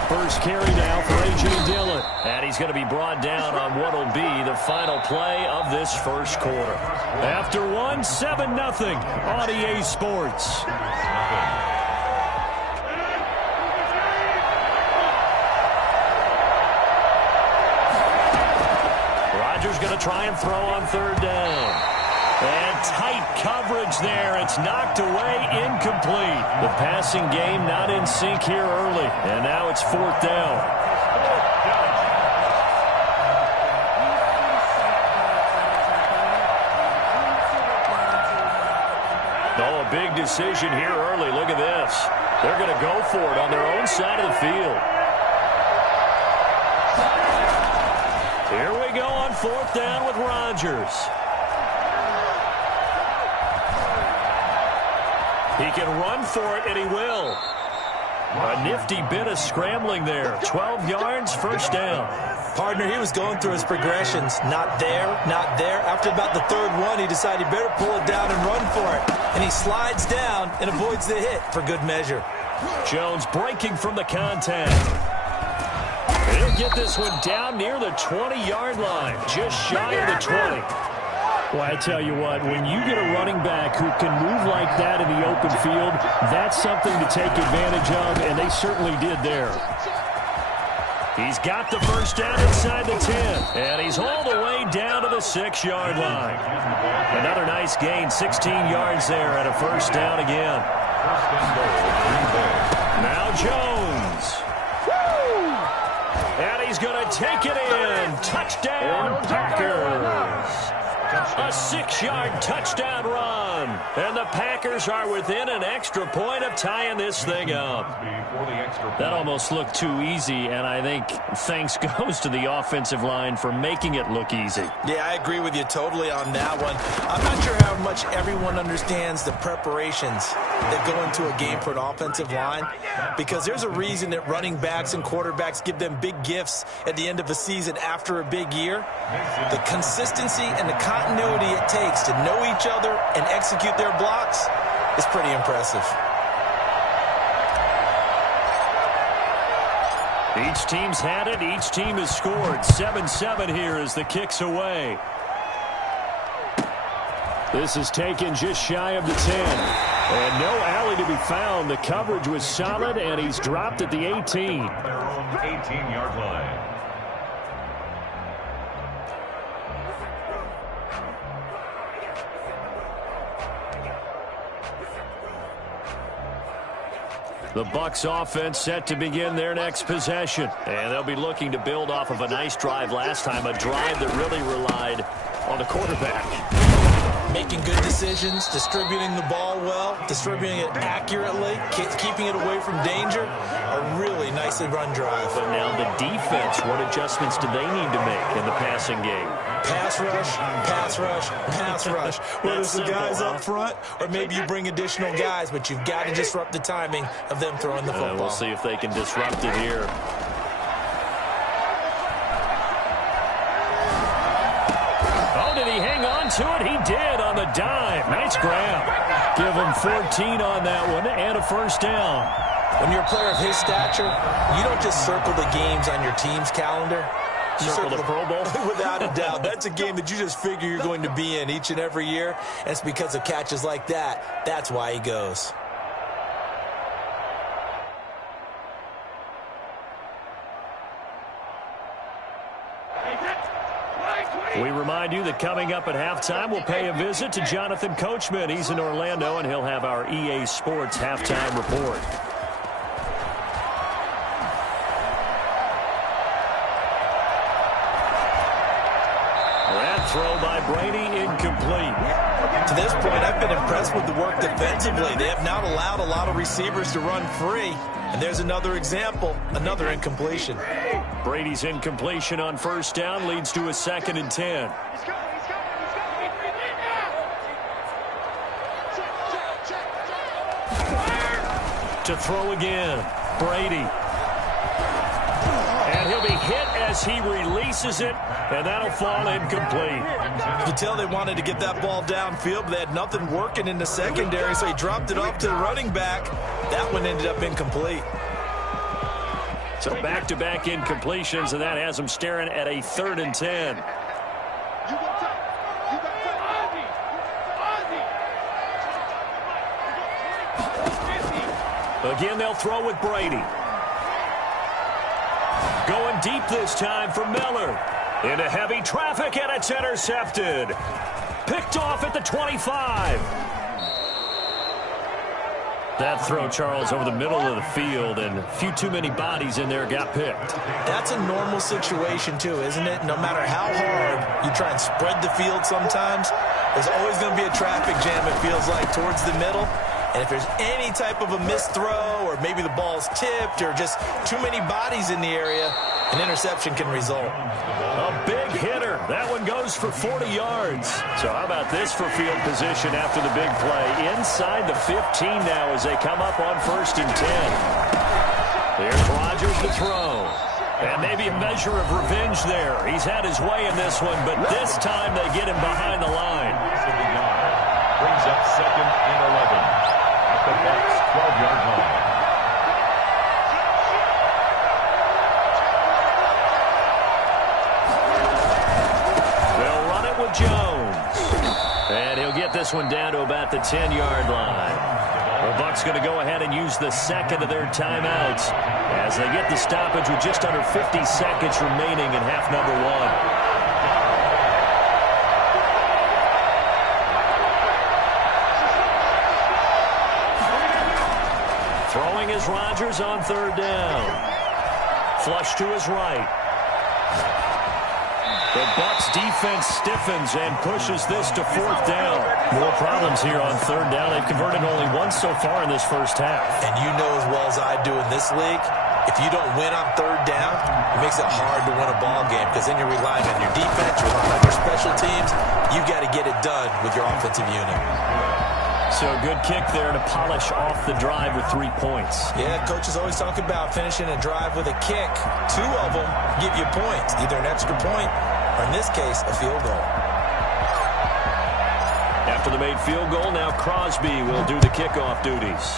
First carry now for A.J. Dillon. And he's going to be brought down on what will be the final play of this first quarter. After one, 7-0 on EA Sports. Rodgers going to try and throw on 3rd down. And tight coverage there. It's knocked away, incomplete. The passing game not in sync here early. And now it's 4th down. a big decision here early. Look at this. They're going to go for it on their own side of the field. Here we go on 4th down with Rodgers. He can run for it, and he will. A nifty bit of scrambling there. 12 yards, 1st down. Partner, he was going through his progressions. Not there, not there. After about the 3rd one, he decided he better pull it down and run for it. And he slides down and avoids the hit for good measure. Jones breaking from the contact. He'll get this one down near the 20-yard line, just shy of the 20. Well, I tell you what, when you get a running back who can move like that in the open field, that's something to take advantage of, and they certainly did there. He's got the 1st down inside the 10, and he's all the way down to the 6-yard line. Another nice gain, 16 yards there, and a 1st down again. Now Jones. And he's going to take it in. Touchdown, Packers. A 6-yard touchdown run. And the Packers are within an extra point of tying this thing up. That almost looked too easy, and I think thanks goes to the offensive line for making it look easy. Yeah, I agree with you totally on that one. I'm not sure how much everyone understands the preparations that go into a game for an offensive line, because there's a reason that running backs and quarterbacks give them big gifts at the end of a season after a big year. The consistency and the continuity it takes to know each other and execute their blocks is pretty impressive. Each team's had it. Each team has scored. 7-7 here as the kick's away. This is taken just shy of the 10. And no alley to be found. The coverage was solid, and he's dropped at the 18. Their own 18-yard line. The Bucs offense set to begin their next possession. And they'll be looking to build off of a nice drive last time, a drive that really relied on the quarterback. Making good decisions, distributing the ball well, distributing it accurately, keeping it away from danger. A really nicely run drive. But now the defense, what adjustments do they need to make in the passing game? Pass rush, pass rush, pass rush. Whether it's the guys up front or maybe you bring additional guys, but you've got to disrupt the timing of them throwing the football. We'll see if they can disrupt it here. Oh, did he hang on to it? He did on the dime. Nice grab. Give him 14 on that one and a 1st down. When you're a player of his stature, you don't just circle the games on your team's calendar. You circle the Pro Bowl? Without a doubt. That's a game that you just figure you're going to be in each and every year. And it's because of catches like that. That's why he goes. We remind you that coming up at halftime, we'll pay a visit to Jonathan Coachman. He's in Orlando, and he'll have our EA Sports halftime report. That throw by Brady incomplete. To this point, I've been impressed with the work defensively. They have not allowed a lot of receivers to run free. And there's another example, another incompletion. Brady's incompletion on 1st down leads to a 2nd and 10. To throw again, Brady. And he'll be hit as he releases it, and that'll fall incomplete. You could tell they wanted to get that ball downfield, but they had nothing working in the secondary, so he dropped it off to the running back. That one ended up incomplete. So back-to-back incompletions, and that has him staring at a 3rd and 10. Again, they'll throw with Brady. Going deep this time for Miller. Into heavy traffic, and it's intercepted. Picked off at the 25. That throw, Charles, over the middle of the field, and a few too many bodies in there got picked. That's a normal situation, too, isn't it? No matter how hard you try and spread the field sometimes, There's always going to be a traffic jam, it feels like, towards the middle. And if there's any type of a missed throw or maybe the ball's tipped or just too many bodies in the area, an interception can result. A big hitter. That one goes for 40 yards. So how about this for field position after the big play? Inside the 15 now as they come up on 1st and 10. Here's Rodgers to throw. And maybe a measure of revenge there. He's had his way in this one, but this time they get him behind the line. Brings up 2nd and 11 at the Bucs 12-yard line. They'll run it with Jones. And he'll get this one down to about the 10-yard line. The Bucs going to go ahead and use the second of their timeouts as they get the stoppage with just under 50 seconds remaining in half number 1. Throwing is Rodgers on 3rd down. Flush to his right. The Bucs defense stiffens and pushes this to 4th down. More problems here on 3rd down. They've converted only once so far in this first half. And you know as well as I do in this league, if you don't win on 3rd down, it makes it hard to win a ball game because then you're relying on your defense, you're relying on your special teams. You've got to get it done with your offensive unit. So good kick there to polish off the drive with 3 points. Yeah, coaches always talk about finishing a drive with a kick. 2 of them give you points, either an extra point or, in this case, a field goal. After the made field goal, now Crosby will do the kickoff duties.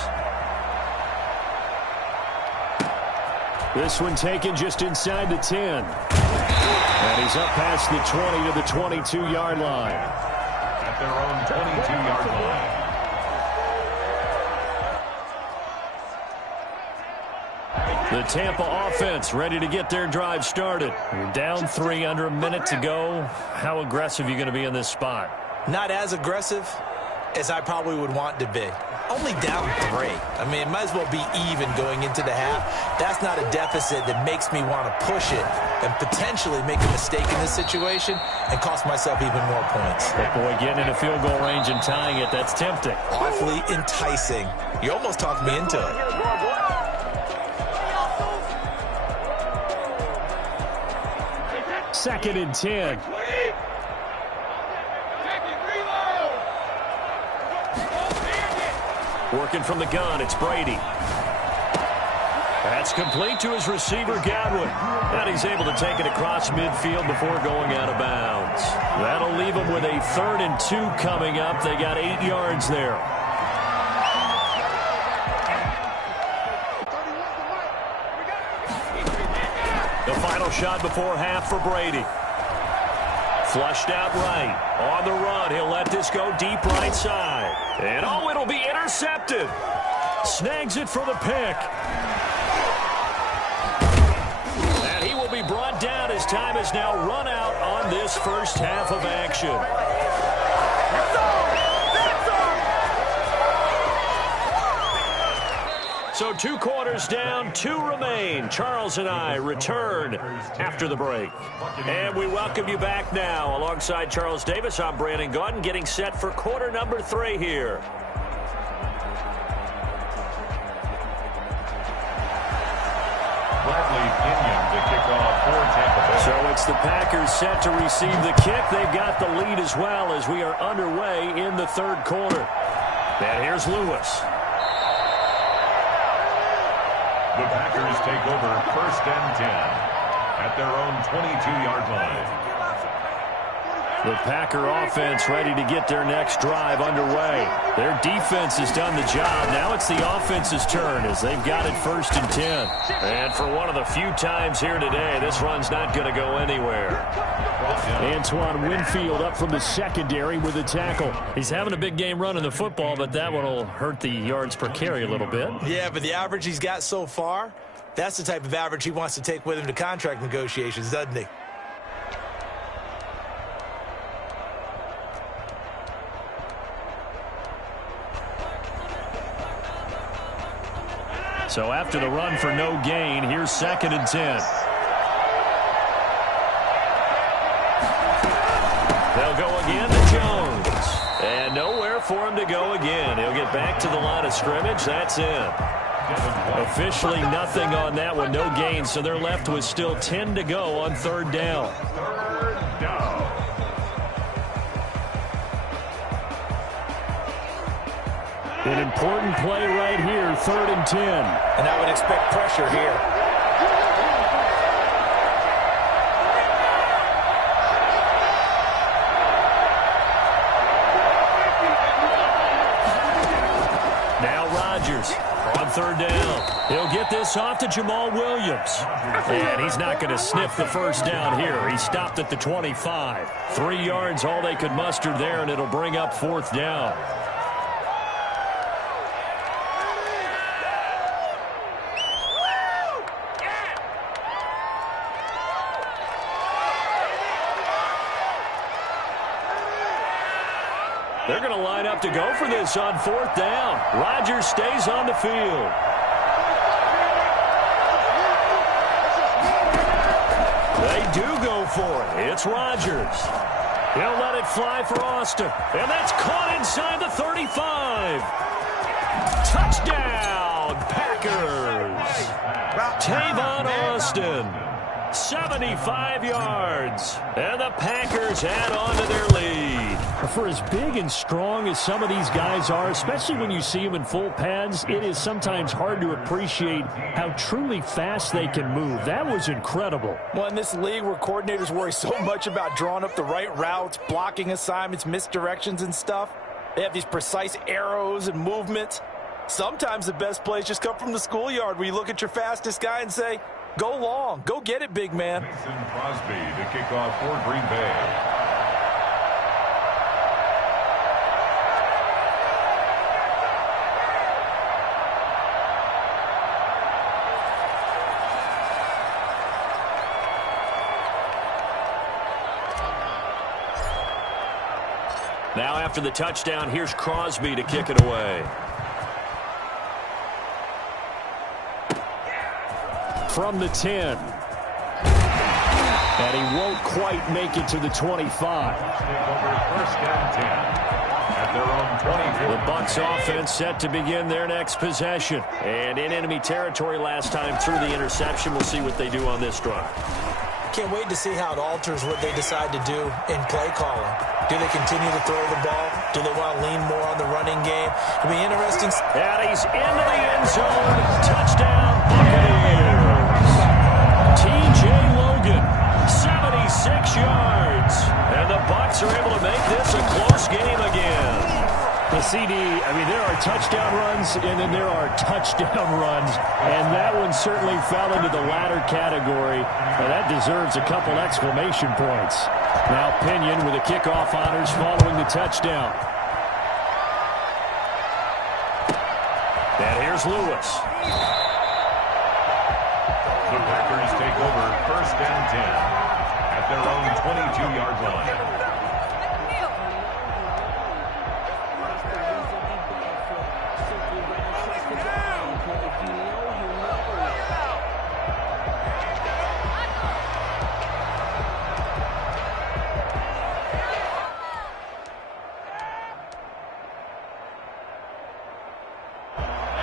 This one taken just inside the 10. And he's up past the 20 to the 22-yard line. At their own 22-yard line. The Tampa offense ready to get their drive started. You're down 3, under a minute to go. How aggressive are you going to be in this spot? Not as aggressive as I probably would want to be. Only down 3. I mean, it might as well be even going into the half. That's not a deficit that makes me want to push it and potentially make a mistake in this situation and cost myself even more points. But boy, getting into field goal range and tying it, that's tempting. Awfully enticing. You almost talked me into it. 2nd and 10. Working from the gun, it's Brady. That's complete to his receiver, Godwin. And he's able to take it across midfield before going out of bounds. That'll leave him with a 3rd and 2 coming up. They got 8 yards there. The final shot before half for Brady. Flushed out right. On the run, he'll let this go deep right side. And oh, it'll be intercepted. Snags it for the pick. And he will be brought down as time has now run out on this first half of action. So 2 quarters down, 2 remain. Charles and I return after the break. And we welcome you back now. Alongside Charles Davis, I'm Brandon Gaudin, getting set for quarter number 3 here. Bradley Pinion to kick off for Tampa Bay. So it's the Packers set to receive the kick. They've got the lead as well as we are underway in the 3rd quarter. And here's Lewis. The Packers take over 1st and 10 at their own 22-yard line. The Packer offense ready to get their next drive underway. Their defense has done the job. Now it's the offense's turn as they've got it 1st and 10. And for one of the few times here today, this run's not going to go anywhere. Antoine Winfield up from the secondary with a tackle. He's having a big game running the football, but that one will hurt the yards per carry a little bit. Yeah, but the average he's got so far, that's the type of average he wants to take with him to contract negotiations, doesn't he? So after the run for no gain, here's 2nd and 10. They'll go again to Jones. for him to go again. He'll get back to the line of scrimmage. That's in. Officially nothing on that one, no gain, so they're left with still 10 to go on third down. Third down. An important play right here, 3rd and 10. And I would expect pressure here. Now Rodgers on third down. He'll get this off to Jamal Williams. And he's not going to sniff the first down here. He stopped at the 25. 3 yards, all they could muster there, and it'll bring up 4th down. They're going to line up to go for this on 4th down. Rodgers stays on the field. They do go for it. It's Rodgers. He'll let it fly for Austin. And that's caught inside the 35. Touchdown, Packers. Tavon Austin. 75 yards. And the Packers add on to their lead. For as big and strong as some of these guys are, especially when you see them in full pads, it is sometimes hard to appreciate how truly fast they can move. That was incredible. Well, in this league where coordinators worry so much about drawing up the right routes, blocking assignments, misdirections and stuff, they have these precise arrows and movements. Sometimes the best plays just come from the schoolyard where you look at your fastest guy and say, go long, go get it, big man. Mason Crosby to kick off for Green Bay. Now after the touchdown, here's Crosby to kick it away. From the 10. And he won't quite make it to the 25. First down 10 at their own 24. The Bucs offense set to begin their next possession. And in enemy territory last time through the interception. We'll see what they do on this drive. Can't wait to see how it alters what they decide to do in play calling. Do they continue to throw the ball? Do they want to lean more on the running game? It'll be interesting. And he's into the end zone. Touchdown, Buccaneers. T.J. Logan, 76 yards. And the Bucs are able to make this a close game again. The CD, I mean, there are touchdown runs, and then there are touchdown runs, and that one certainly fell into the latter category, and that deserves a couple exclamation points. Now Pinion with the kickoff honors following the touchdown. And here's Lewis. The Packers take over first and 10 at their own 22-yard line.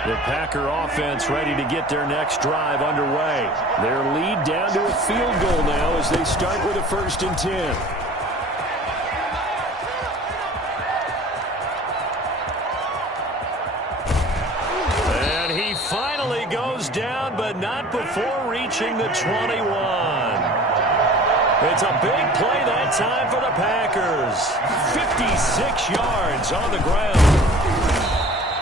The Packer offense ready to get their next drive underway. Their lead down to a field goal now as they start with a 1st and 10. And he finally goes down, but not before reaching the 21. It's a big play that time for the Packers. 56 yards on the ground.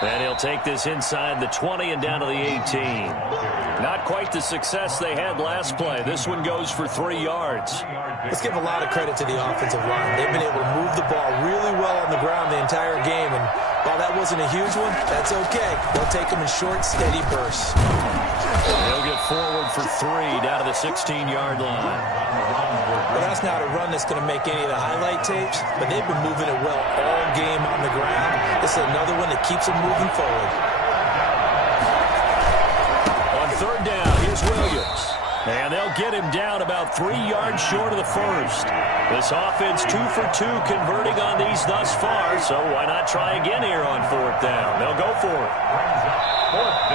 And he'll take this inside the 20 and down to the 18. Not quite the success they had last play. This one goes for 3 yards. Let's give a lot of credit to the offensive line. They've been able to move the ball really well on the ground the entire game. And while that wasn't a huge one, that's okay. They'll take them in short, steady bursts. He'll get forward for 3 down to the 16-yard line. Well, that's not a run that's going to make any of the highlight tapes, but they've been moving it well all game on the ground. This is another one that keeps them moving forward. On third down, here's Williams. And they'll get him down about 3 yards short of the first. This offense 2 for 2 converting on these thus far, so why not try again here on 4th down? They'll go for it.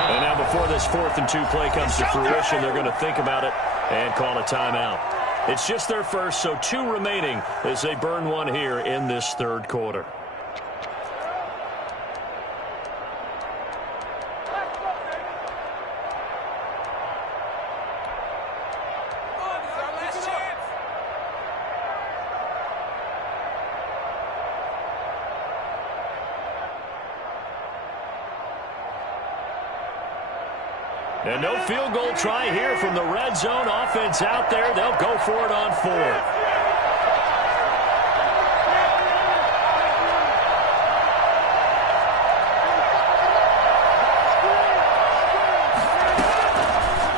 And now before this 4th and 2 play comes to fruition, they're going to think about it and call a timeout. It's just their first, so 2 remaining as they burn one here in this 3rd quarter. And no field goal try here from the red zone. Offense out there. They'll go for it on 4th.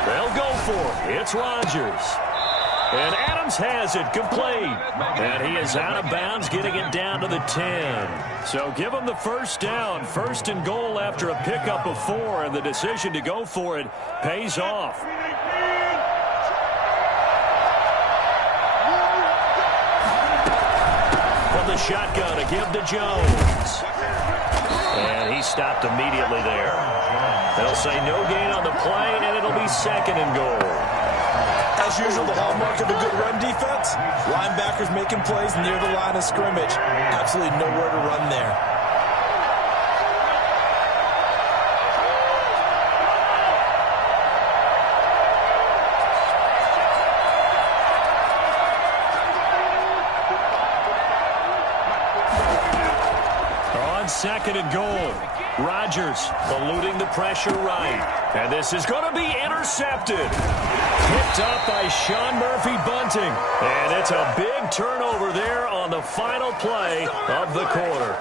They'll go for it. It's Rodgers. And Adams has it complete. And he is out of bounds, getting it down to the 10. So give him the first down. 1st and goal after a pickup of 4. And the decision to go for it pays off. From the shotgun, a give to Jones. And he stopped immediately there. They'll say no gain on the play, and it'll be 2nd and goal. As usual, the hallmark of a good run defense, linebackers making plays near the line of scrimmage. Absolutely nowhere to run there. On 2nd and goal, Rodgers eluding the pressure right. And this is going to be intercepted. Picked up by Sean Murphy-Bunting. And it's a big turnover there on the final play of the quarter.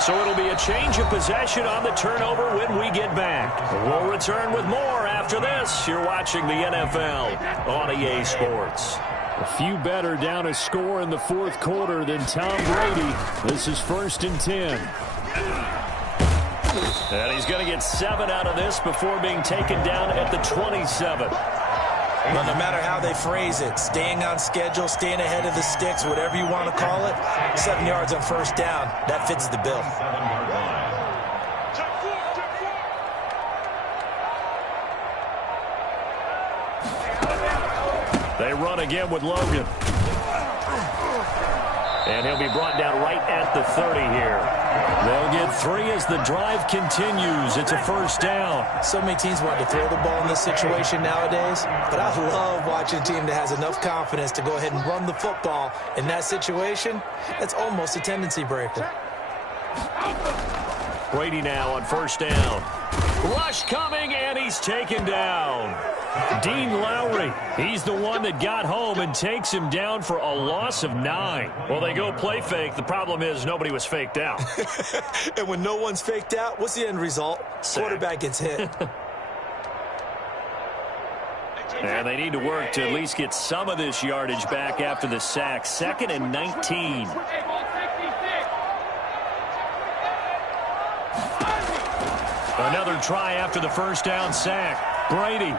So it'll be a change of possession on the turnover when we get back. We'll return with more after this. You're watching the NFL on EA Sports. A few better down a score in the 4th quarter than Tom Brady. This is 1st and 10. And he's going to get 7 out of this before being taken down at the 27. Well, no matter how they phrase it, staying on schedule, staying ahead of the sticks, whatever you want to call it, 7 yards on 1st down, that fits the bill. They run again with Logan. And he'll be brought down right at the 30 here. They'll get 3 as the drive continues. It's a 1st down. So many teams want to throw the ball in this situation nowadays, but I love watching a team that has enough confidence to go ahead and run the football in that situation. That's almost a tendency breaker. Brady now on 1st down. Rush coming, and he's taken down. Dean Lowry, he's the one that got home and takes him down for a loss of 9. Well, they go play fake. The problem is nobody was faked out. And when no one's faked out, what's the end result? Sack. Quarterback gets hit. And they need to work to at least get some of this yardage back after the sack. 2nd and 19. Another try after the 1st down sack. Brady.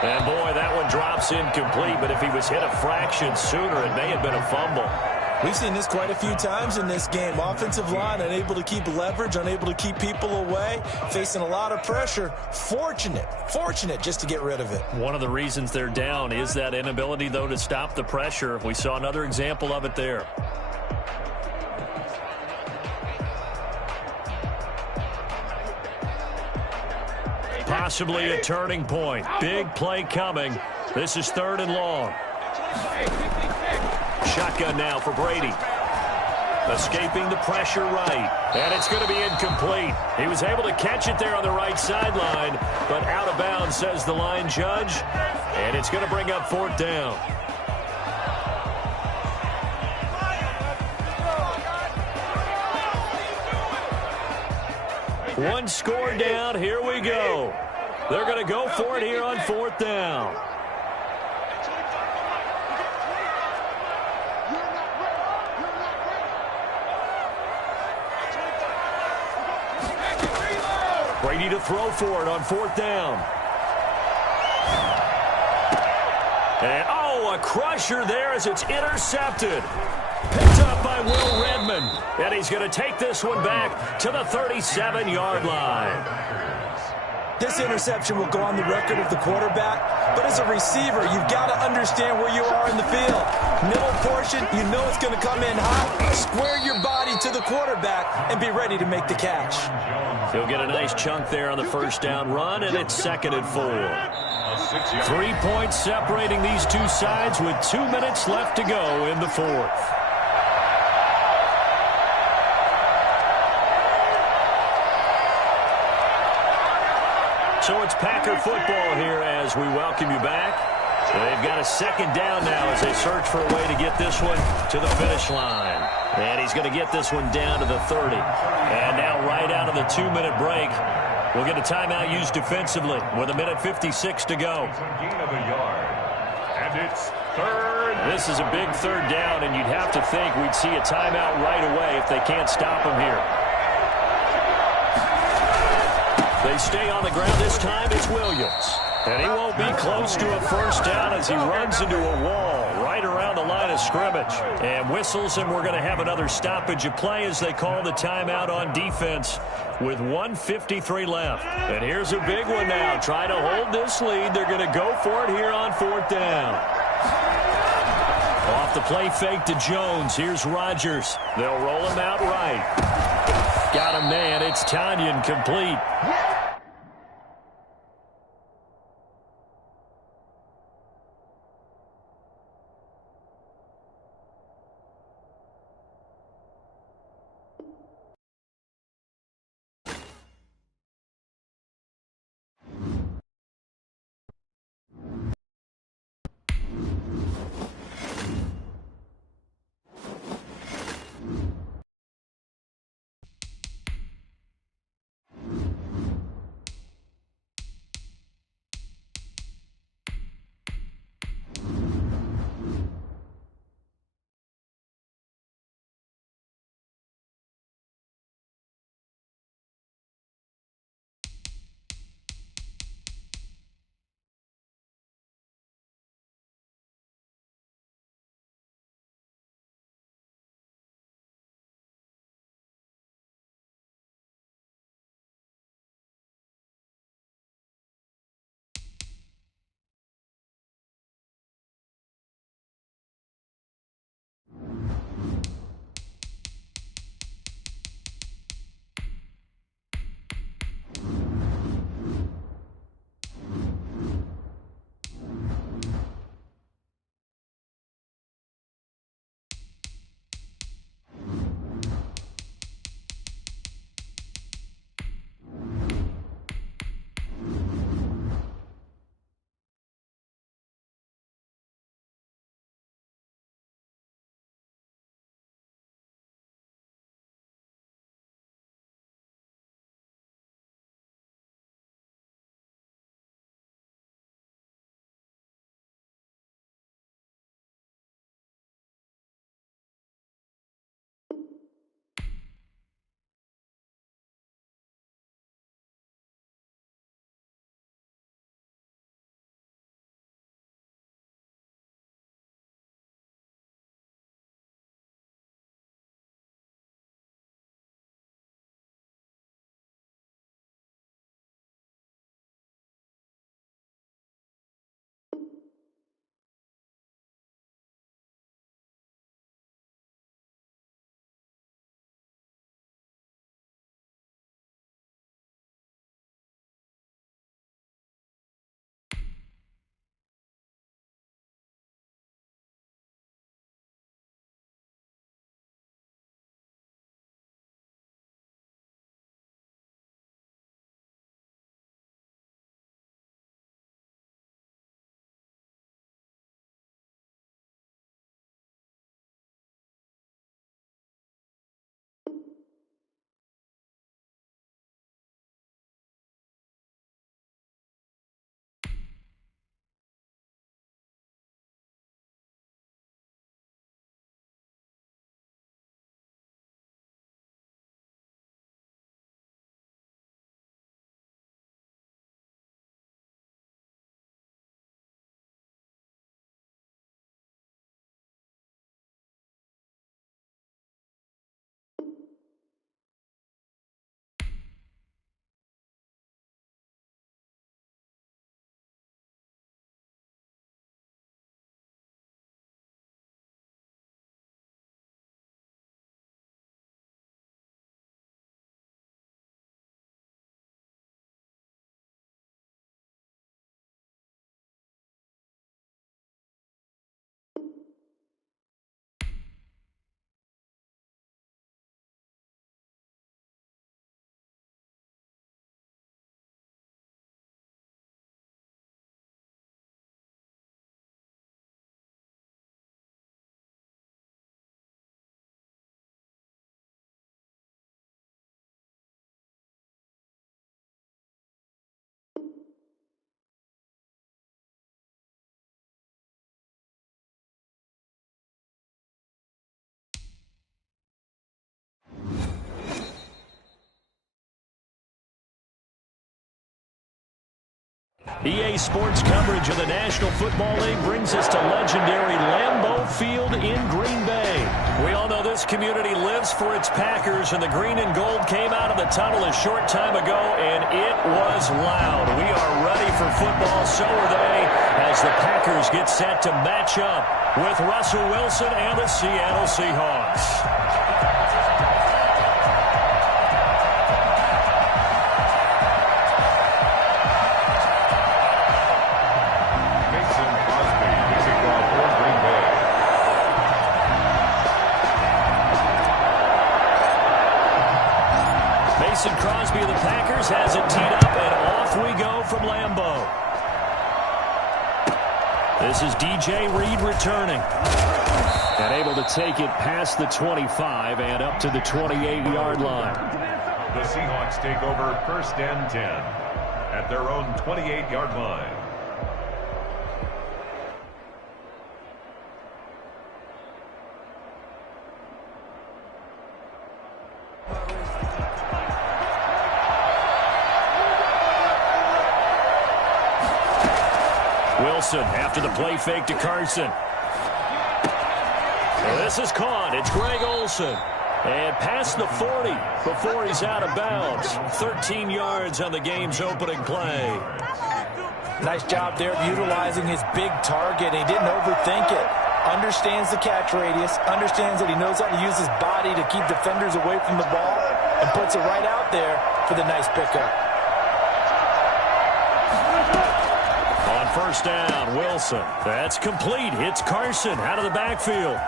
And boy, that one drops incomplete, but if he was hit a fraction sooner, it may have been a fumble. We've seen this quite a few times in this game. Offensive line unable to keep leverage, unable to keep people away, facing a lot of pressure. Fortunate just to get rid of it. One of the reasons they're down is that inability, though, to stop the pressure. We saw another example of it there. Possibly a turning point. Big play coming. This is 3rd and long. Shotgun now for Brady. Escaping the pressure right. And it's going to be incomplete. He was able to catch it there on the right sideline, but out of bounds, says the line judge. And it's going to bring up 4th down. One score down. Here we go. They're going to go for it here on 4th down. Brady to throw for it on 4th down. And, a crusher there as it's intercepted. Picked up by Will Redmond. And he's going to take this one back to the 37-yard line. This interception will go on the record of the quarterback, but as a receiver, you've got to understand where you are in the field. Middle portion, you know it's going to come in hot. Square your body to the quarterback and be ready to make the catch. He'll get a nice chunk there on the 1st down run, and it's 2nd and 4. 3 points separating these two sides with 2 minutes left to go in the 4th. So it's Packer football here as we welcome you back. They've got a 2nd down now as they search for a way to get this one to the finish line. And he's going to get this one down to the 30. And now right out of the 2-minute break, we'll get a timeout used defensively with 1:56 to go. It's a gain of a yard. And it's 3rd. This is a big 3rd down, and you'd have to think we'd see a timeout right away if they can't stop him here. They stay on the ground. This time it's Williams. And he won't be close to a 1st down as he runs into a wall right around the line of scrimmage. And whistles, and we're going to have another stoppage of play as they call the timeout on defense with 1:53 left. And here's a big one now. Trying to hold this lead. They're going to go for it here on 4th down. Off the play fake to Jones. Here's Rodgers. They'll roll him out right. Got him, man. It's Tanyan complete. EA Sports coverage of the National Football League brings us to legendary Lambeau Field in Green Bay. We all know this community lives for its Packers, and the green and gold came out of the tunnel a short time ago, and it was loud. We are ready for football, so are they, as the Packers get set to match up with Russell Wilson and the Seattle Seahawks. Mason Crosby of the Packers has it teed up, and off we go from Lambeau. This is DJ Reed returning. And able to take it past the 25 and up to the 28-yard line. The Seahawks take over 1st and 10 at their own 28-yard line. Wilson after the play fake to Carson. This is caught. It's Greg Olsen. And past the 40 before he's out of bounds. 13 yards on the game's opening play. Nice job there of utilizing his big target. He didn't overthink it. Understands the catch radius. Understands that he knows how to use his body to keep defenders away from the ball. And puts it right out there for the nice pickup. On 1st down, Wilson. That's complete. It's Carson out of the backfield.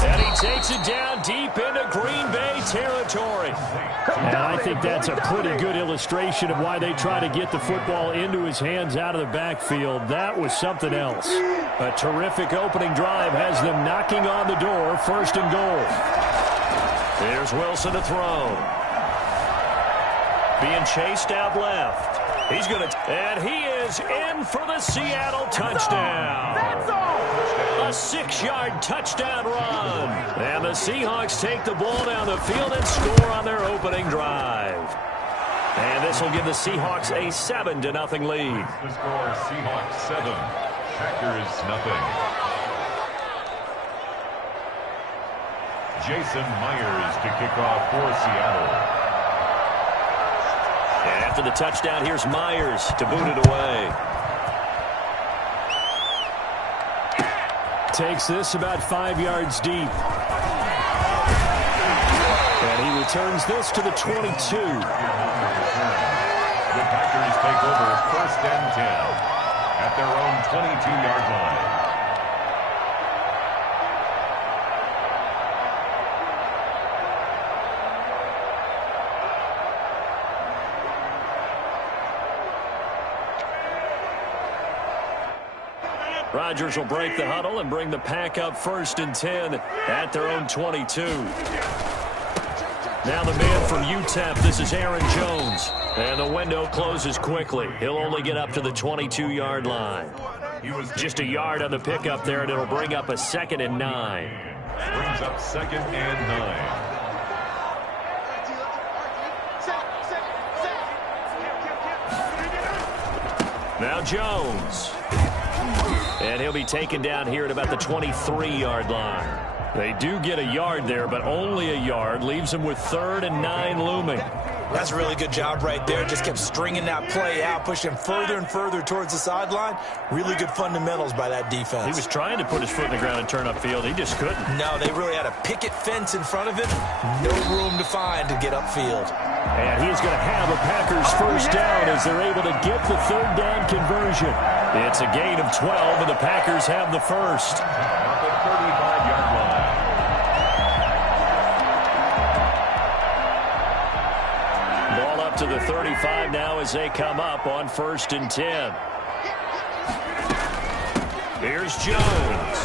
And he takes it down deep into Green Bay territory. And I think that's a pretty good illustration of why they try to get the football into his hands out of the backfield. That was something else. A terrific opening drive has them knocking on the door, 1st and goal. Here's Wilson to throw. Being chased out left. He's going to, and he is in for the Seattle touchdown. A 6-yard touchdown run. And the Seahawks take the ball down the field and score on their opening drive. And this will give the Seahawks a 7-0 lead. The score, Seahawks 7, Packers 0. Jason Myers to kick off for Seattle. And after the touchdown, here's Myers to boot it away. Takes this about 5 yards deep. And he returns this to the 22. The Packers take over 1st and 10 at their own 22-yard line. Rodgers will break the huddle and bring the pack up 1st and 10 at their own 22. Now the man from UTEP, this is Aaron Jones. And the window closes quickly. He'll only get up to the 22-yard line. Just a yard on the pickup there, and it'll bring up a 2nd and 9. Brings up 2nd and 9. Now Jones. And he'll be taken down here at about the 23-yard line. They do get a yard there, but only a yard. Leaves them with 3rd and 9 looming. That's a really good job right there. Just kept stringing that play out, pushing further and further towards the sideline. Really good fundamentals by that defense. He was trying to put his foot in the ground and turn upfield. He just couldn't. No, they really had a picket fence in front of him. No room to find to get upfield. And he's going to have a Packers 1st down as they're able to get the 3rd down conversion. It's a gain of 12, and the Packers have the 1st. At the 35-yard line. Ball up to the 35 now as they come up on 1st and 10. Here's Jones.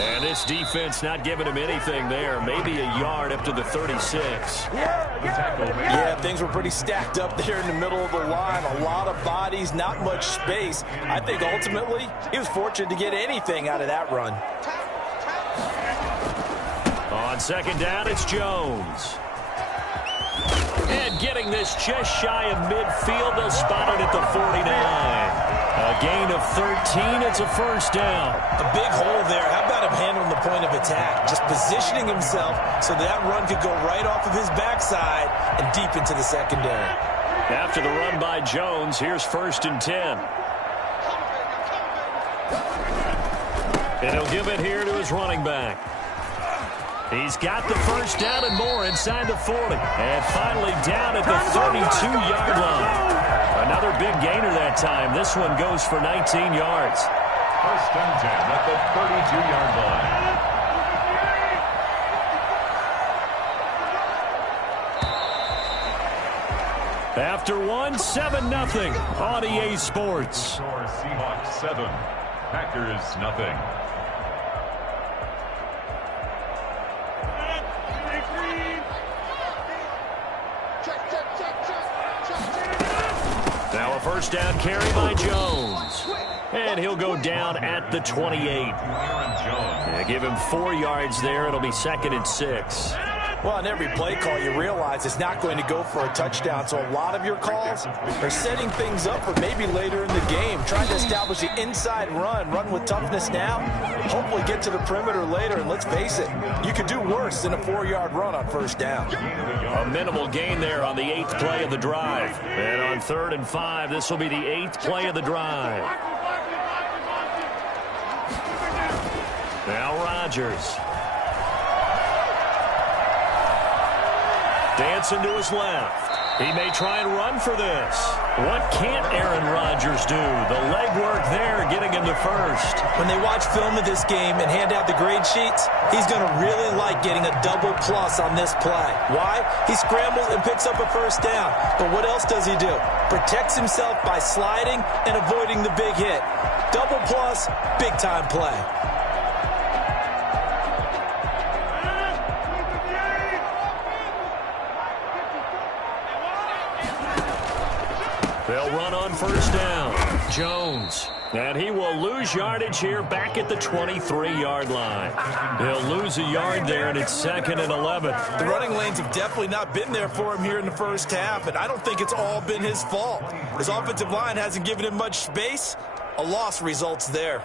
And this defense not giving him anything there. Maybe a yard up to the 36. Yeah, things were pretty stacked up there in the middle of the line. A lot of bodies, not much space. I think ultimately he was fortunate to get anything out of that run. On 2nd down, it's Jones. And getting getting this just shy of midfield. They'll spot it at the 49. A gain of 13. It's a first down. A big hole there. How about him handling the point of attack? Just positioning himself so that run could go right off of his backside and deep into the secondary. After the run by Jones, here's 1st and 10. And he'll give it here to his running back. He's got the first down and more inside the 40. And finally down at the 32-yard line. Another big gainer that time. This one goes for 19 yards. 1st and 10 at the 32-yard line. After one, 7-0 on EA Sports. Score Seahawks 7, Packers nothing. Now a first down carry by Jones. And he'll go down at the 28. Aaron Jones. They give him 4 yards there. It'll be 2nd and 6. Well, on every play call, you realize it's not going to go for a touchdown. So a lot of your calls are setting things up for maybe later in the game, trying to establish the inside run with toughness now, hopefully get to the perimeter later. And let's face it, you could do worse than a 4-yard run on first down. A minimal gain there on the 8th play of the drive. And on 3rd and 5, this will be the 8th play of the drive. Now Rodgers. Dancing to his left. He may try and run for this. What can't Aaron Rodgers do? The legwork there getting him to first. When they watch film of this game and hand out the grade sheets, he's going to really like getting a double plus on this play. Why? He scrambles and picks up a first down. But what else does he do? Protects himself by sliding and avoiding the big hit. Double plus, big time play. They'll run on first down. Jones. And he will lose yardage here back at the 23-yard line. He'll lose a yard there, and it's 2nd and 11. The running lanes have definitely not been there for him here in the first half, and I don't think it's all been his fault. His offensive line hasn't given him much space. A loss results there.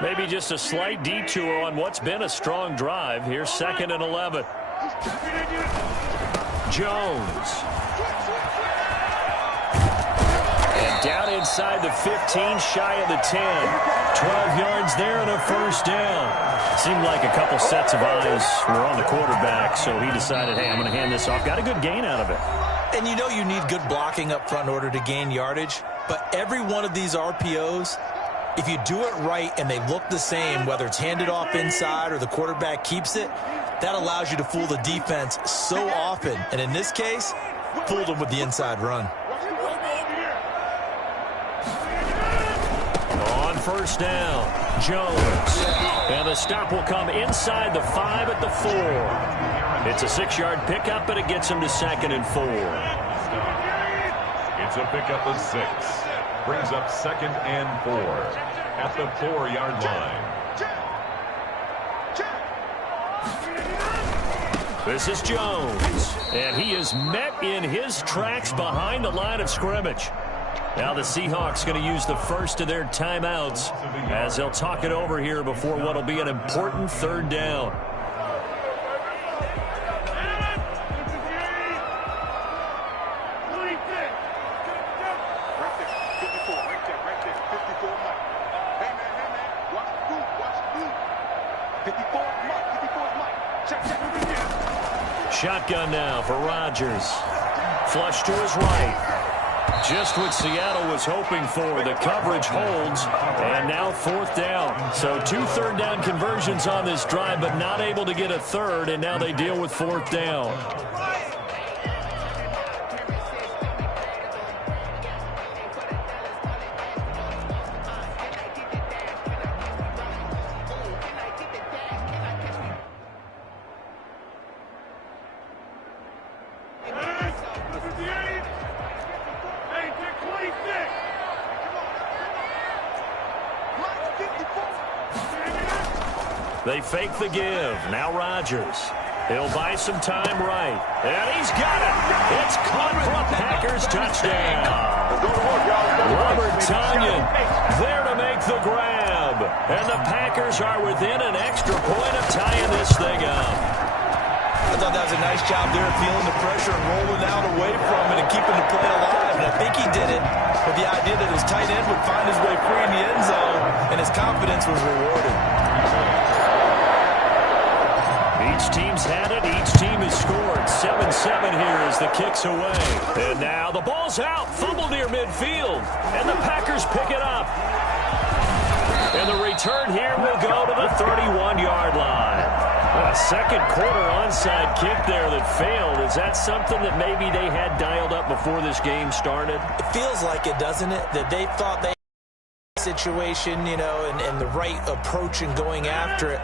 Maybe just a slight detour on what's been a strong drive. Here's 2nd and 11. Jones. And down inside the 15, shy of the 10. 12 yards there and a first down. Seemed like a couple sets of eyes were on the quarterback, so he decided, hey, I'm going to hand this off. Got a good gain out of it. And you know you need good blocking up front in order to gain yardage, but every one of these RPOs, if you do it right and they look the same, whether it's handed off inside or the quarterback keeps it, that allows you to fool the defense so often. And in this case, fooled them with the inside run. On first down, Jones. And the stop will come inside the 5 at the 4. It's a 6-yard pickup, but it gets him to 2nd and 4. It's a pickup of 6. Brings up 2nd and 4 at the 4-yard line. This is Jones, and he is met in his tracks behind the line of scrimmage. Now the Seahawks going to use the first of their timeouts as they'll talk it over here before what will be an important 3rd down. Shotgun now for Rodgers. Flush to his right. Just what Seattle was hoping for. The coverage holds, and now 4th down. So 2 3rd down conversions on this drive, but not able to get a 3rd, and now they deal with 4th down. They fake the give. Now Rodgers. He'll buy some time right. And he's got it. It's caught for a Packers touchdown. Robert Tonyan there to make the grab. And the Packers are within an extra point of tying this thing up. I thought that was a nice job there of feeling the pressure and rolling out away from it and keeping the play alive. And I think he did it with the idea that his tight end would find his way free in the end zone, and his confidence was rewarded. Each team's had it. Each team has scored. 7-7 here as the kick's away. And now the ball's out. Fumble near midfield. And the Packers pick it up. And the return here will go to the 31-yard line. A second quarter onside kick there that failed. Is that something that maybe they had dialed up before this game started? It feels like it, doesn't it? That they thought they situation, you know, and the right approach in going after it.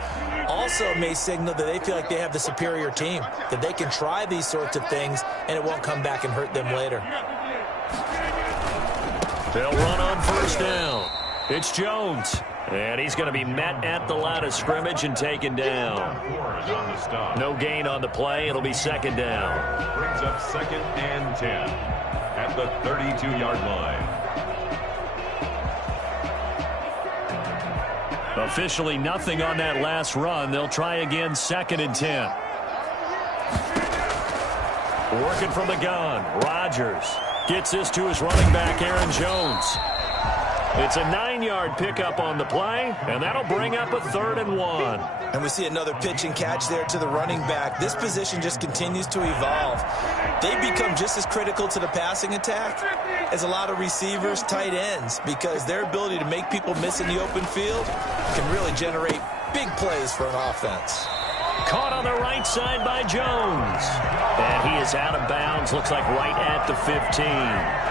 Also may signal that they feel like they have the superior team, that they can try these sorts of things and it won't come back and hurt them later. They'll run on first down. It's Jones. And he's going to be met at the line of scrimmage and taken down. No gain on the play. It'll be second down. Brings up 2nd and 10 at the 32-yard line. Officially nothing on that last run. They'll try again, 2nd and 10. Working from the gun. Rodgers gets this to his running back, Aaron Jones. It's a 9-yard pickup on the play, and that'll bring up a 3rd and 1. And we see another pitch and catch there to the running back. This position just continues to evolve. They become just as critical to the passing attack as a lot of receivers, tight ends, because their ability to make people miss in the open field can really generate big plays for an offense. Caught on the right side by Jones. And he is out of bounds, looks like right at the 15.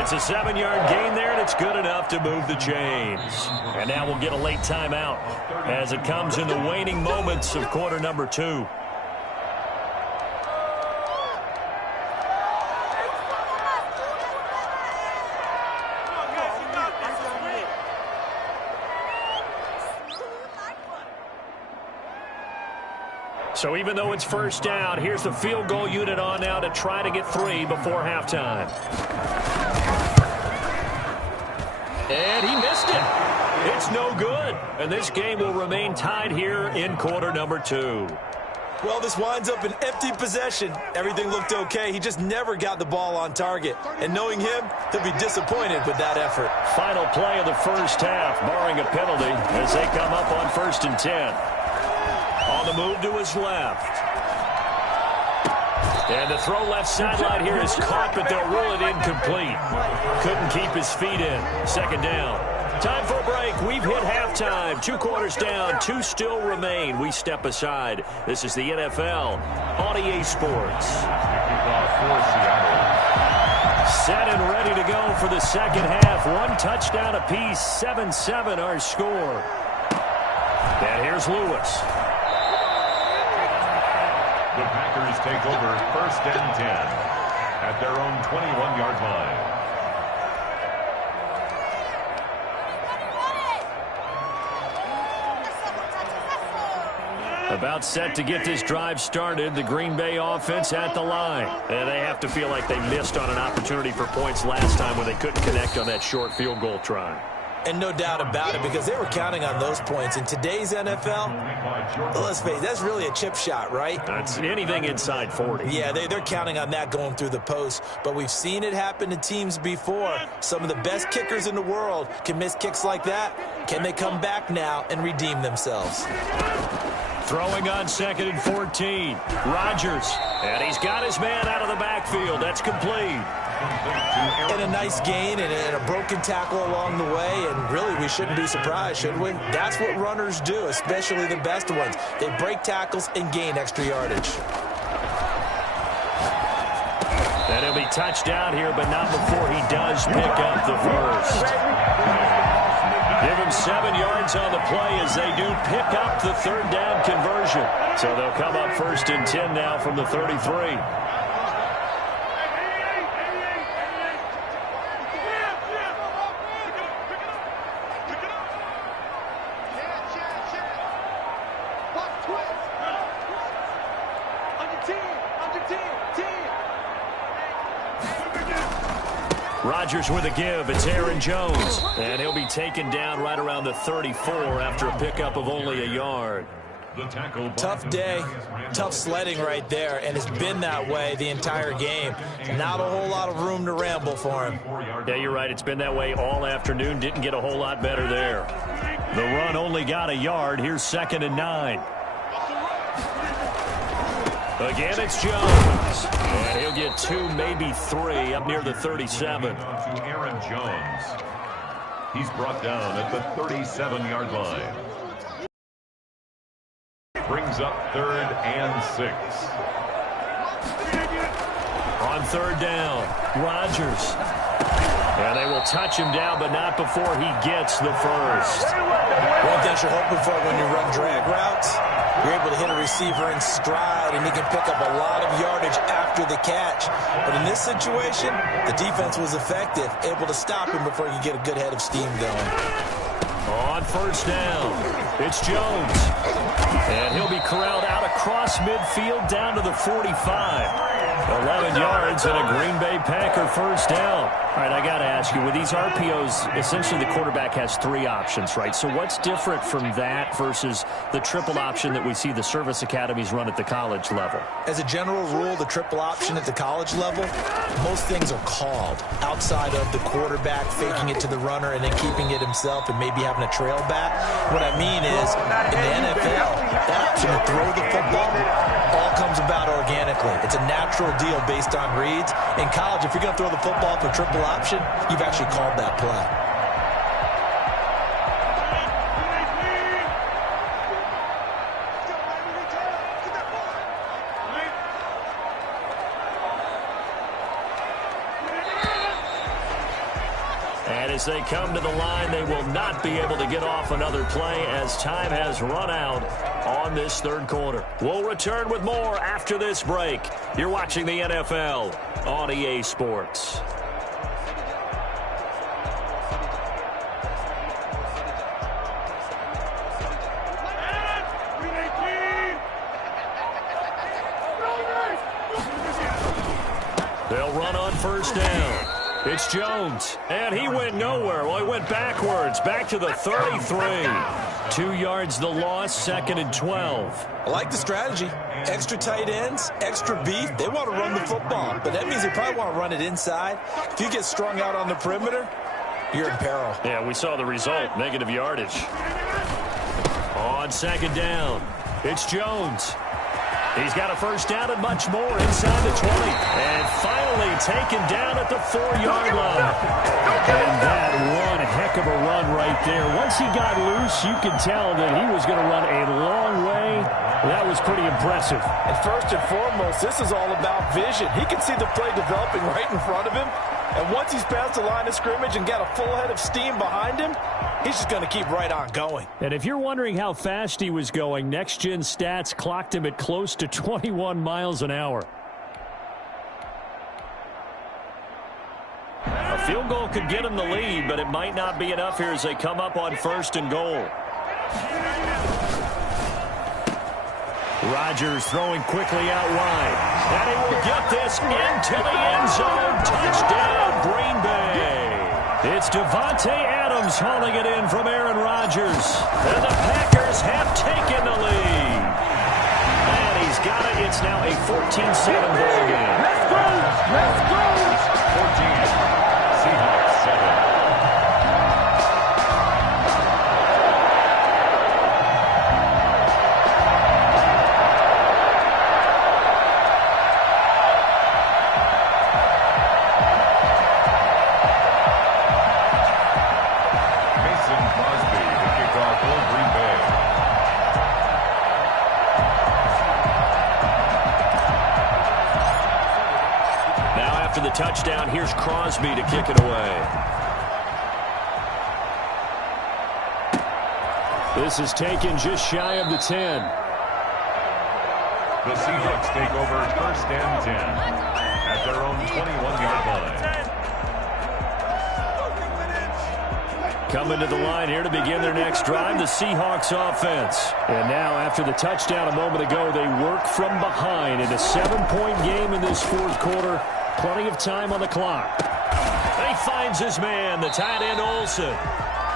It's a 7-yard gain there, and it's good enough to move the chains. And now we'll get a late timeout as it comes in the waning moments of quarter number 2. So even though it's first down, here's the field goal unit on now to try to get 3 before halftime. And he missed it. It's no good. And this game will remain tied here in quarter number 2. Well, this winds up an empty possession. Everything looked okay. He just never got the ball on target. And knowing him, he'll be disappointed with that effort. Final play of the first half, barring a penalty, as they come up on 1st and 10. On the move to his left. And the throw left sideline here is caught, but they'll rule it incomplete. Couldn't keep his feet in. 2nd down. Time for a break. We've hit halftime. 2 quarters down. 2 still remain. We step aside. This is the NFL on EA Sports. Set and ready to go for the second half. 1 touchdown apiece. 7-7 our score. And here's Lewis. The Packers take over 1st and 10 at their own 21-yard line. About set to get this drive started. The Green Bay offense at the line. And they have to feel like they missed on an opportunity for points last time when they couldn't connect on that short field goal try. And no doubt about it, because they were counting on those points. In today's NFL, let's face it, that's really a chip shot, right? That's anything inside 40. Yeah, they're counting on that going through the post. But we've seen it happen to teams before. Some of the best kickers in the world can miss kicks like that. Can they come back now and redeem themselves? Throwing on 2nd and 14. Rodgers. And he's got his man out of the backfield. That's complete. And a nice gain and a broken tackle along the way, and really we shouldn't be surprised, should we? That's what runners do, especially the best ones. They break tackles and gain extra yardage. And he'll be touched down here, but not before he does pick up the first. Give him 7 yards on the play as they do pick up the 3rd down conversion. So they'll come up 1st and 10 now from the 33. Rodgers with a give. It's Aaron Jones. And he'll be taken down right around the 34 after a pickup of only a yard. Tough day, tough sledding right there, and it's been that way the entire game. Not a whole lot of room to ramble for him. Yeah, you're right. It's been that way all afternoon. Didn't get a whole lot better there. The run only got a yard. Here's 2nd and 9. Again, it's Jones. And he'll get 2, maybe 3 up near the 37. To Aaron Jones. He's brought down at the 37-yard line. Brings up 3rd and 6. On 3rd down, Rodgers. And they will touch him down, but not before he gets the first. One thing you're hoping for when you run drag routes, you're able to hit a receiver in stride, and he can pick up a lot of yardage after the catch. But in this situation, the defense was effective, able to stop him before he could get a good head of steam going. On 1st down, it's Jones. And he'll be corralled out across midfield down to the 45. 11 yards and a Green Bay Packer first down. All right, I got to ask you, with these RPOs, essentially the quarterback has 3 options, right? So what's different from that versus the triple option that we see the service academies run at the college level? As a general rule, the triple option at the college level, most things are called outside of the quarterback faking it to the runner and then keeping it himself and maybe having a trail back. What I mean is, in the NFL, that option to throw the football all comes about organically. It's a natural deal based on reads. In college, if you're going to throw the football for triple option, you've actually called that play. And as they come to the line, they will not be able to get off another play as time has run out on this 3rd quarter. We'll return with more after this break. You're watching the NFL on EA Sports. They'll run on 1st down. It's Jones, and he went nowhere. Well, he went backwards, back to the 33. 2 yards the loss, 2nd and 12. I like the strategy. Extra tight ends, extra beef. They want to run the football, but that means they probably want to run it inside. If you get strung out on the perimeter, you're in peril. Yeah, we saw the result, negative yardage. On 2nd down, it's Jones. He's got a first down and much more inside the 20. And finally taken down at the 4-yard line. And that one heck of a run right there. Once he got loose, you could tell that he was going to run a long way. That was pretty impressive. And first and foremost, this is all about vision. He can see the play developing right in front of him. And once he's past the line of scrimmage and got a full head of steam behind him, he's just going to keep right on going. And if you're wondering how fast he was going, Next Gen Stats clocked him at close to 21 miles an hour. A field goal could get him the lead, but it might not be enough here as they come up on 1st and goal. Rodgers throwing quickly out wide. And he will get this into the end zone. Touchdown, Green Bay. It's Davante Adams hauling it in from Aaron Rodgers. And the Packers have taken the lead. And he's got it. It's now a 14-7 ball game. Let's go! Let's go! 14. Seahawks 7. The touchdown. Here's Crosby to kick it away. This is taken just shy of the 10. The Seahawks take over 1st and 10 at their own 21-yard line. Coming to the line here to begin their next drive, the Seahawks offense. And now after the touchdown a moment ago, they work from behind in a 7-point game in this 4th quarter. Plenty of time on the clock. They finds his man, the tight end Olsen.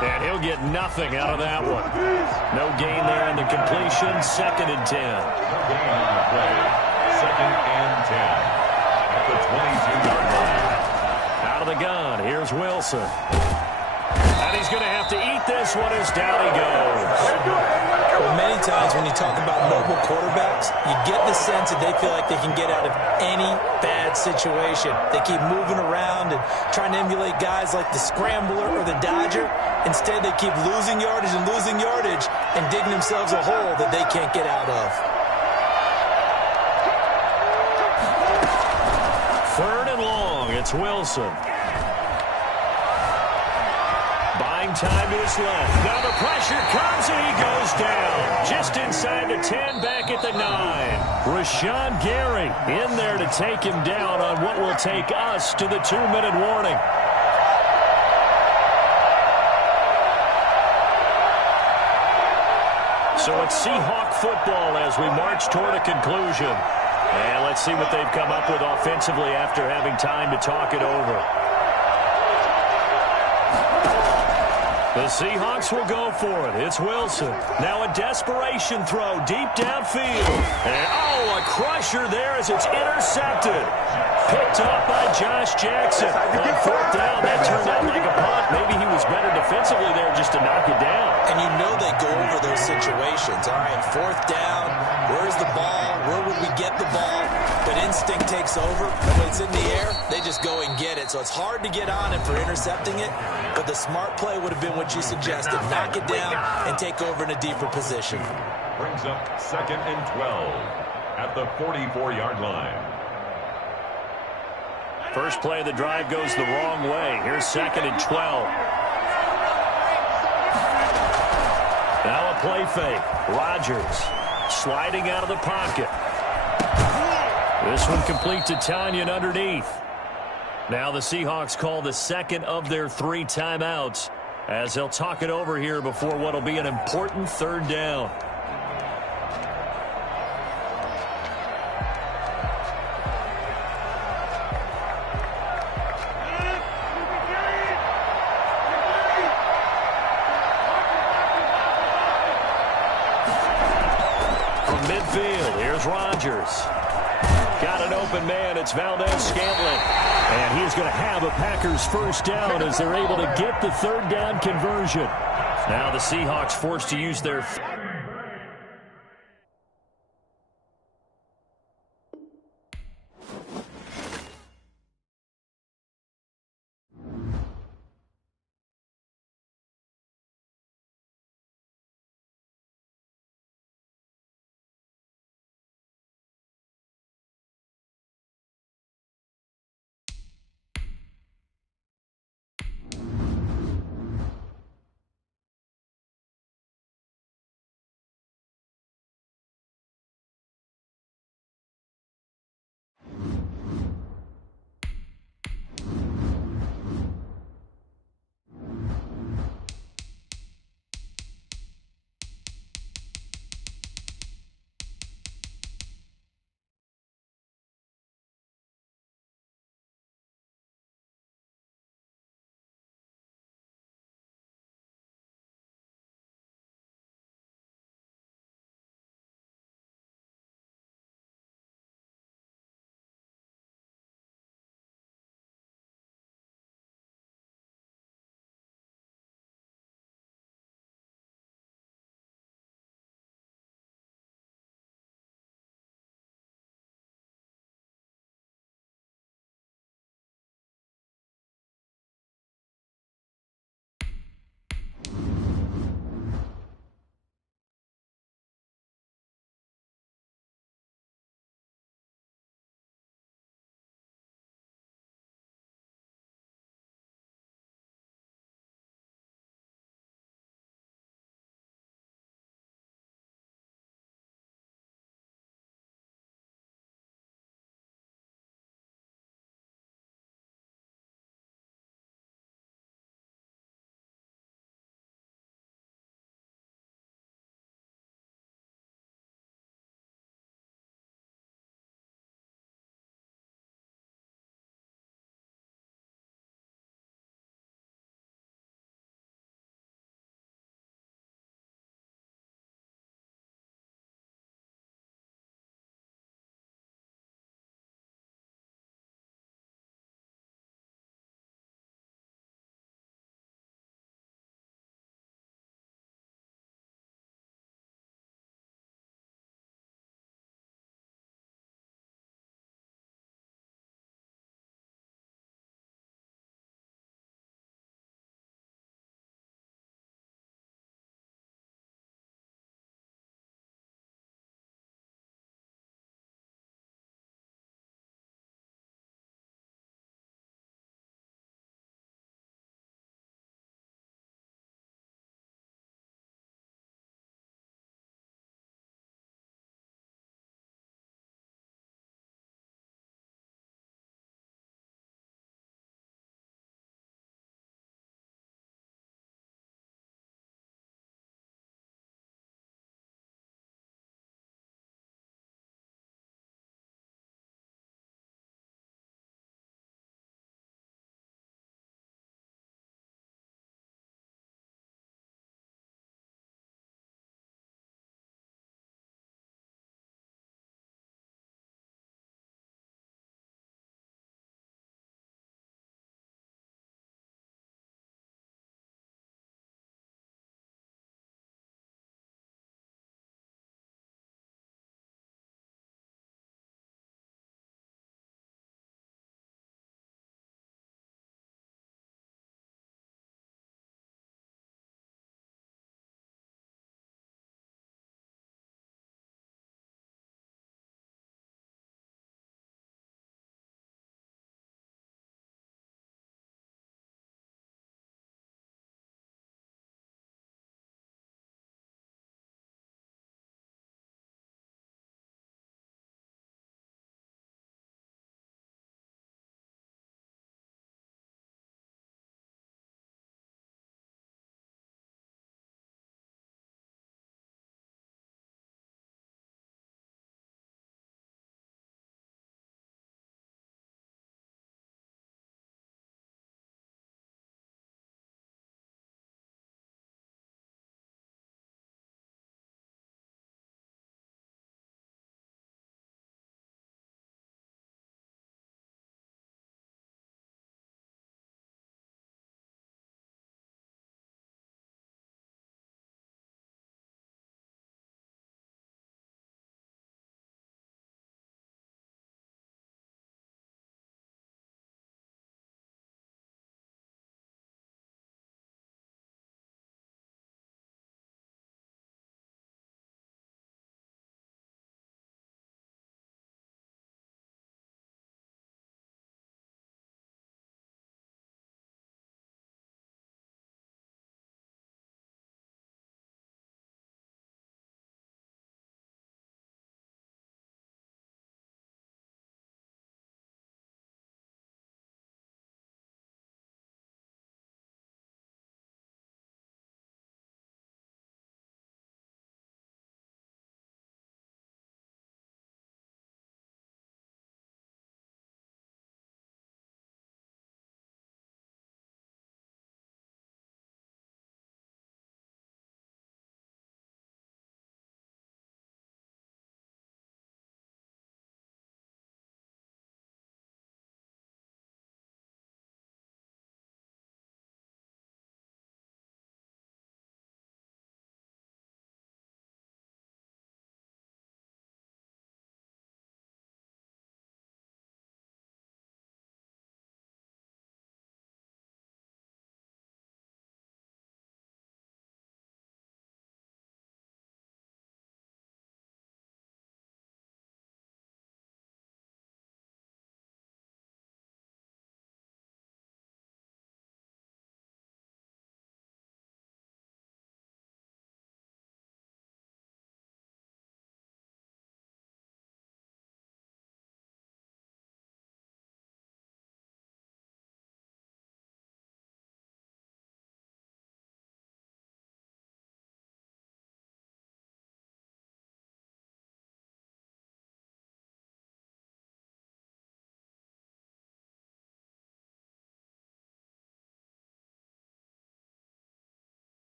And he'll get nothing out of that one. No gain there in the completion. 2nd and 10. No gain on the play. 2nd and 10. At the 22-yard line. Out of the gun, here's Wilson. And he's going to have to eat this one as down he goes. Well, many times when you talk about mobile quarterbacks, you get the sense that they feel like they can get out of any bad situation. They keep moving around and trying to emulate guys like the Scrambler or the Dodger. Instead, they keep losing yardage and digging themselves a hole that they can't get out of. 3rd and long, it's Wilson. Buying time to his left. Now the pressure comes and he goes down. Just inside the 10, back at the 9. Rashawn Gary in there to take him down on what will take us to the 2-minute warning. So it's Seahawk football as we march toward a conclusion. And let's see what they've come up with offensively after having time to talk it over. The Seahawks will go for it. It's Wilson. Now a desperation throw deep downfield. And, a crusher there as it's intercepted. Picked up by Josh Jackson. On 4th down, that turned out like a punt. Maybe he was better defensively there just to knock it down. And you know they go over those situations. All right, 4th down. Where's the ball? Where would we get the ball? But instinct takes over. When it's in the air, they just go and get it. So it's hard to get on him for intercepting it. But the smart play would have been what you suggested. Knock it down and take over in a deeper position. Brings up 2nd and 12 at the 44-yard line. First play of the drive goes the wrong way. Here's 2nd and 12. Now a play fake. Rodgers sliding out of the pocket. This one complete to Tanyan underneath. Now the Seahawks call the 2nd of their 3 timeouts as they'll talk it over here before what will be an important 3rd down. From midfield, here's Rodgers. Got an open man. It's Valdez-Scantling. And he's going to have a Packers 1st down as they're able to get the 3rd down conversion. Now the Seahawks forced to use their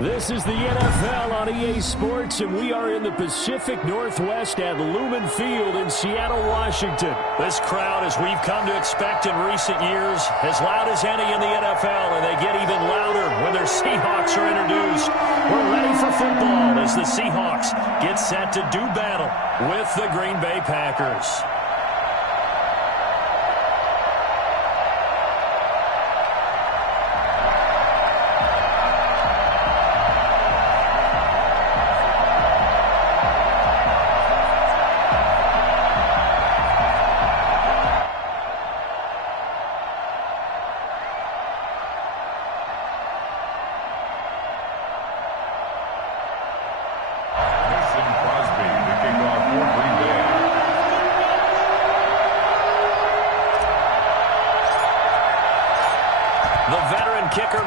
This is the NFL on EA Sports, and we are in the Pacific Northwest at Lumen Field in Seattle, Washington. This crowd, as we've come to expect in recent years, as loud as any in the NFL, and they get even louder when their Seahawks are introduced. We're ready for football as the Seahawks get set to do battle with the Green Bay Packers.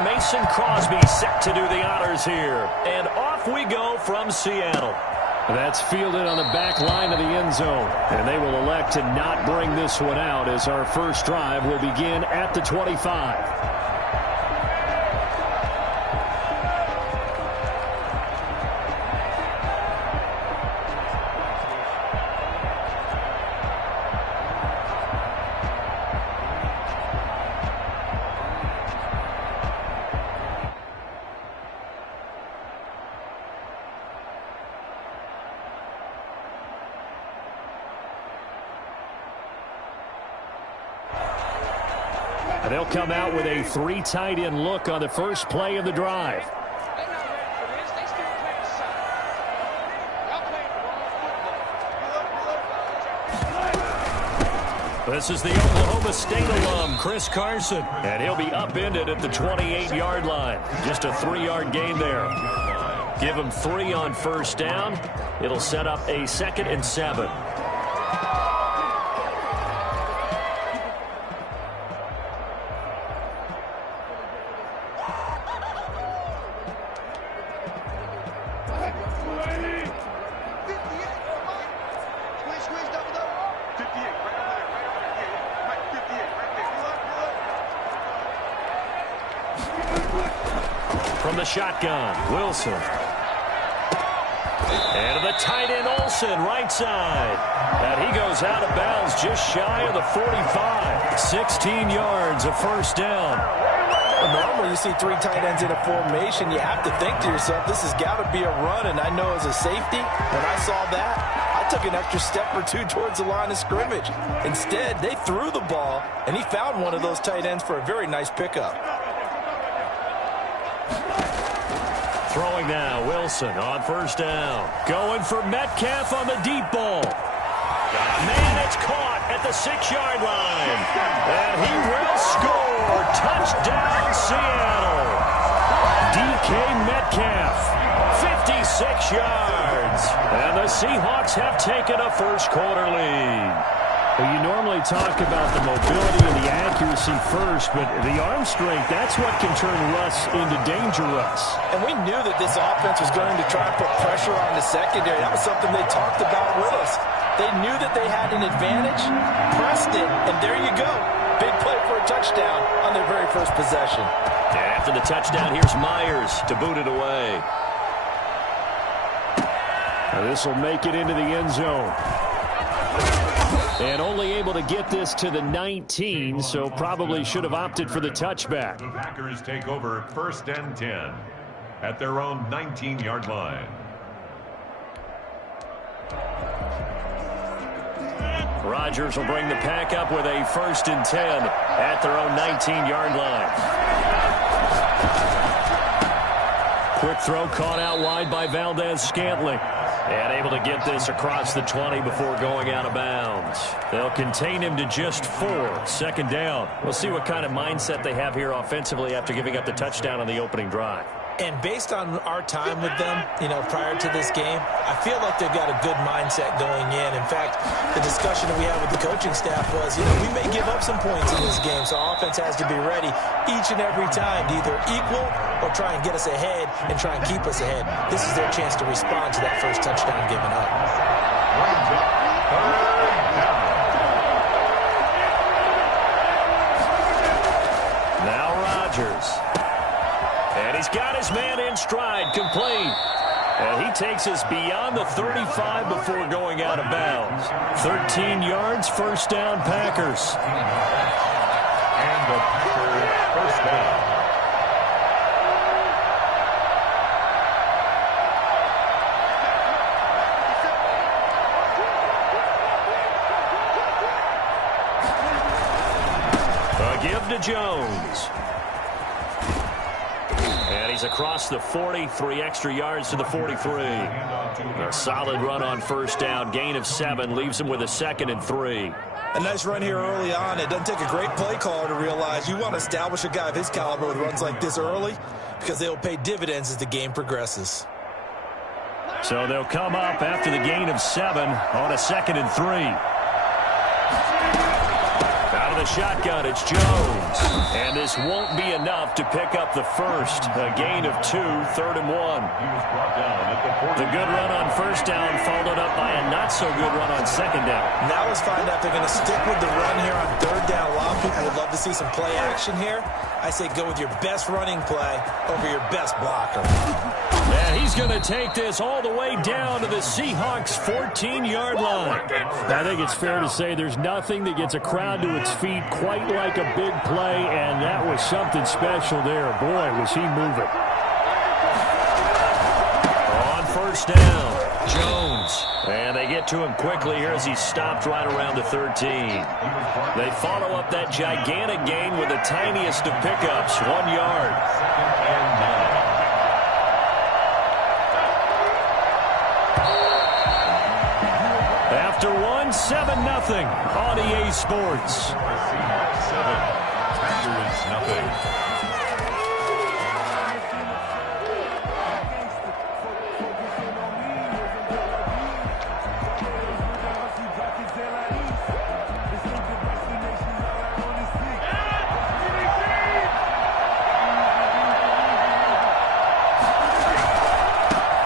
Mason Crosby set to do the honors here. And off we go from Seattle. That's fielded on the back line of the end zone. And they will elect to not bring this one out as our first drive will begin at the 25. They'll come out with a 3 tight end look on the first play of the drive. This is the Oklahoma State alum, Chris Carson. And he'll be upended at the 28-yard line. Just a 3-yard gain there. Give him 3 on first down. It'll set up a 2nd and 7. From the shotgun, Wilson. And to the tight end, Olsen, right side. And he goes out of bounds just shy of the 45. 16 yards, a first down. Normally you see 3 tight ends in a formation, you have to think to yourself, this has got to be a run. And I know as a safety, when I saw that, I took an extra step or 2 towards the line of scrimmage. Instead, they threw the ball, and he found one of those tight ends for a very nice pickup. Throwing now, Wilson on first down. Going for Metcalf on the deep ball. Man, it's caught at the 6-yard line. And he will score. Touchdown, Seattle. DK Metcalf, 56 yards. And the Seahawks have taken a first-quarter lead. Well, you normally talk about the mobility and the accuracy first, but the arm strength, that's what can turn Russ into danger Russ. And we knew that this offense was going to try and put pressure on the secondary. That was something they talked about with us. They knew that they had an advantage, pressed it, and there you go. Big play for a touchdown on their very first possession. After the touchdown, here's Myers to boot it away. This will make it into the end zone. And only able to get this to the 19, so probably should have opted for the touchback. The Packers take over 1st and 10 at their own 19-yard line. Rodgers will bring the pack up with a 1st and 10 at their own 19-yard line. Quick throw caught out wide by Valdez-Scantling. And able to get this across the 20 before going out of bounds. They'll contain him to just 4. 2nd down. We'll see what kind of mindset they have here offensively after giving up the touchdown on the opening drive. And based on our time with them, prior to this game, I feel like they've got a good mindset going in. In fact, the discussion that we had with the coaching staff was, we may give up some points in this game, so our offense has to be ready each and every time to either equal or try and get us ahead and try and keep us ahead. This is their chance to respond to that first touchdown given up. Now Rodgers. And he's got his man in stride, complete. And he takes us beyond the 35 before going out of bounds. 13 yards, first down, Packers. And the Packers first down. Give to Jones. And he's across the 40, 3 extra yards to the 43. A solid run on first down, gain of 7, leaves him with a 2nd and 3. A nice run here early on. It doesn't take a great play caller to realize you want to establish a guy of his caliber with runs like this early because they'll pay dividends as the game progresses. So they'll come up after the gain of 7 on a 2nd and 3. Out of the shotgun, it's Jones. And this won't be enough to pick up the first. A gain of 2, 3rd and 1. The good run on first down followed up by a not-so-good run on second down. Now let's find out if they're going to stick with the run here on 3rd down. A lot of people would love to see some play action here. I say go with your best running play over your best blocker. And he's going to take this all the way down to the Seahawks' 14-yard line. I think it's fair to say there's nothing that gets a crowd to its feet quite like a big play, and that was something special there. Boy, was he moving. On first down, Jones. And they get to him quickly here as he stopped right around the 13. They follow up that gigantic gain with the tiniest of pickups, 1 yard. After 1, 7-0 on EA Sports. 7, Packers nothing.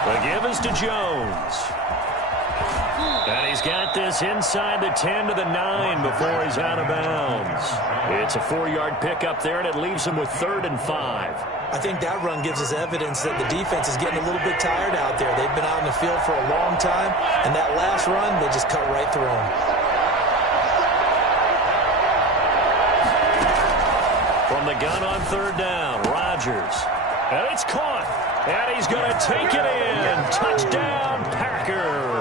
The give is to Jones. And he's got this inside the 10 to the 9 before he's out of bounds. It's a 4-yard pickup there, and it leaves him with 3rd and 5. I think that run gives us evidence that the defense is getting a little bit tired out there. They've been out in the field for a long time, and that last run, they just cut right through them. From the gun on 3rd down, Rodgers. And it's caught. And he's going to take it in. Touchdown, Packers.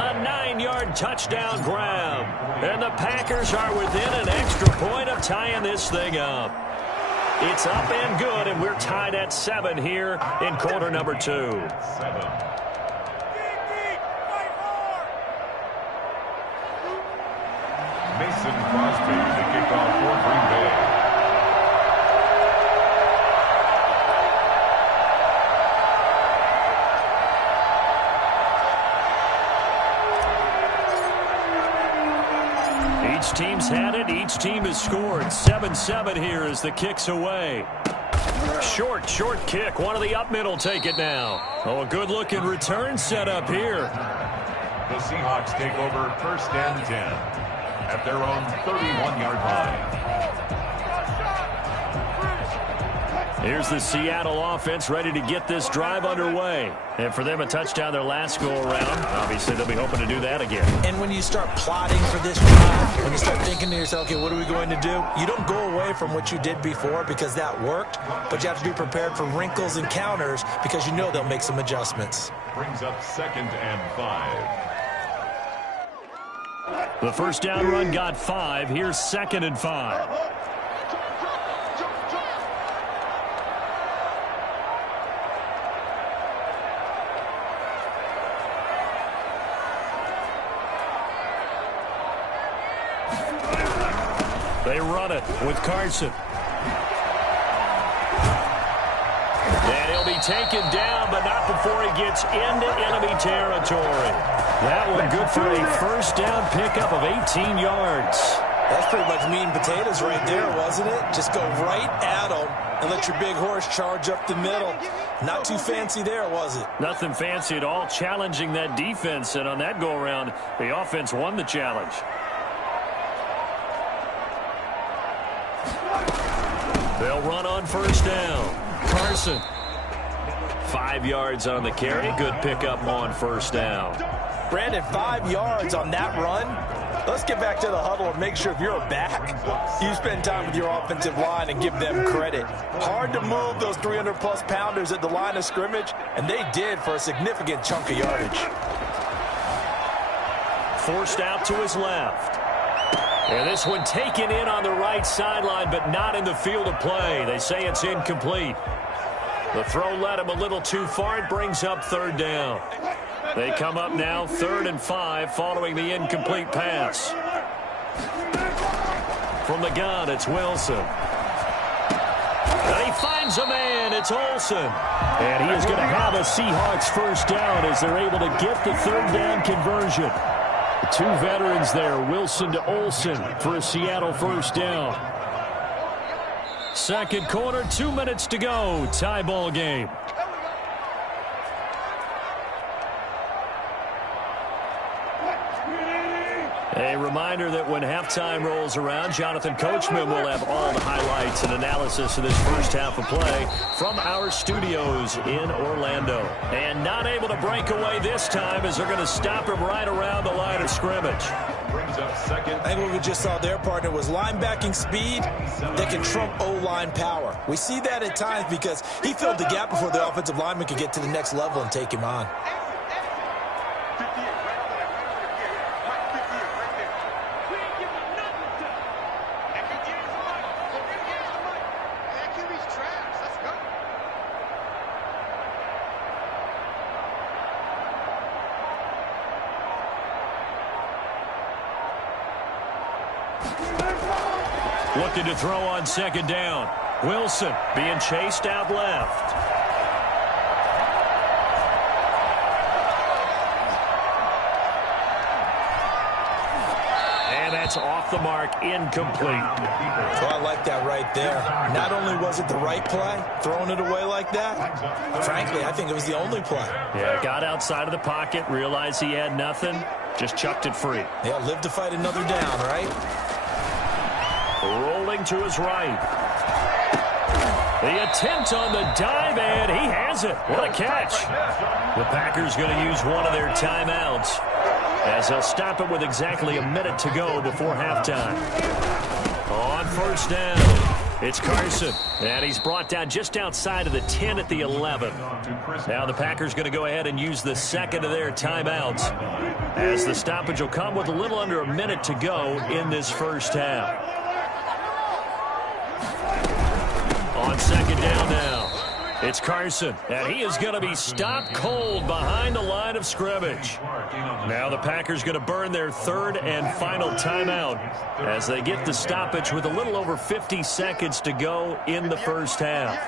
A 9-yard touchdown grab. And the Packers are within an extra point of tying this thing up. It's up and good, and we're tied at 7 here in quarter number 2. 7. Mason Crosby, the kickoff for Green Bay. Each team's had it. Each team has scored. 7-7 here as the kick's away. Short kick. One of the up middle take it now. Oh, a good-looking return set up here. The Seahawks take over 1st and 10 at their own 31-yard line. Here's the Seattle offense ready to get this drive underway. And for them, a touchdown their last go-around. Obviously, they'll be hoping to do that again. And when you start plotting for this drive, when you start thinking to yourself, okay, what are we going to do? You don't go away from what you did before because that worked, but you have to be prepared for wrinkles and counters because you know they'll make some adjustments. Brings up 2nd and 5. The first down run got 5. Here's 2nd and 5. They run it with Carson. And he'll be taken down, but not before he gets into enemy territory. That one good for a first down pickup of 18 yards. That's pretty much meat and potatoes right there, wasn't it? Just go right at them and let your big horse charge up the middle. Not too fancy there, was it? Nothing fancy at all, challenging that defense. And on that go-around, the offense won the challenge. They'll run on first down. Carson. 5 yards on the carry. Good pickup on first down. Brandon, 5 yards on that run. Let's get back to the huddle and make sure if you're a back, you spend time with your offensive line and give them credit. Hard to move those 300-plus pounders at the line of scrimmage, and they did for a significant chunk of yardage. Forced out to his left. And this one taken in on the right sideline, but not in the field of play. They say it's incomplete. The throw led him a little too far. It brings up third down. They come up now 3rd and 5 following the incomplete pass. From the gun, it's Wilson. And he finds a man. It's Olsen. And he is going to have a Seahawks first down as they're able to get the third down conversion. 2 veterans there, Wilson to Olsen for a Seattle first down. Second quarter, 2 minutes to go. Tie ball game. A reminder that when halftime rolls around, Jonathan Coachman will have all the highlights and analysis of this first half of play from our studios in Orlando. And not able to break away this time as they're going to stop him right around the line of scrimmage. Brings up second. I think what we just saw their partner was linebacking speed that can trump O-line power. We see that at times because he filled the gap before the offensive lineman could get to the next level and take him on. Looking to throw on second down. Wilson being chased out left. And that's off the mark, incomplete. Well, I like that right there. Not only was it the right play, throwing it away like that, frankly, I think it was the only play. Yeah, got outside of the pocket, realized he had nothing, just chucked it free. Yeah, live to fight another down, right? Rolling to his right. The attempt on the dive, and he has it. What a catch. The Packers going to use one of their timeouts as they'll stop it with exactly a minute to go before halftime. On first down, it's Carson, and he's brought down just outside of the 10 at the 11. Now the Packers going to go ahead and use the second of their timeouts as the stoppage will come with a little under a minute to go in this first half. On second down now, it's Carson, and he is going to be stopped cold behind the line of scrimmage. Now the Packers going to burn their third and final timeout as they get the stoppage with a little over 50 seconds to go in the first half.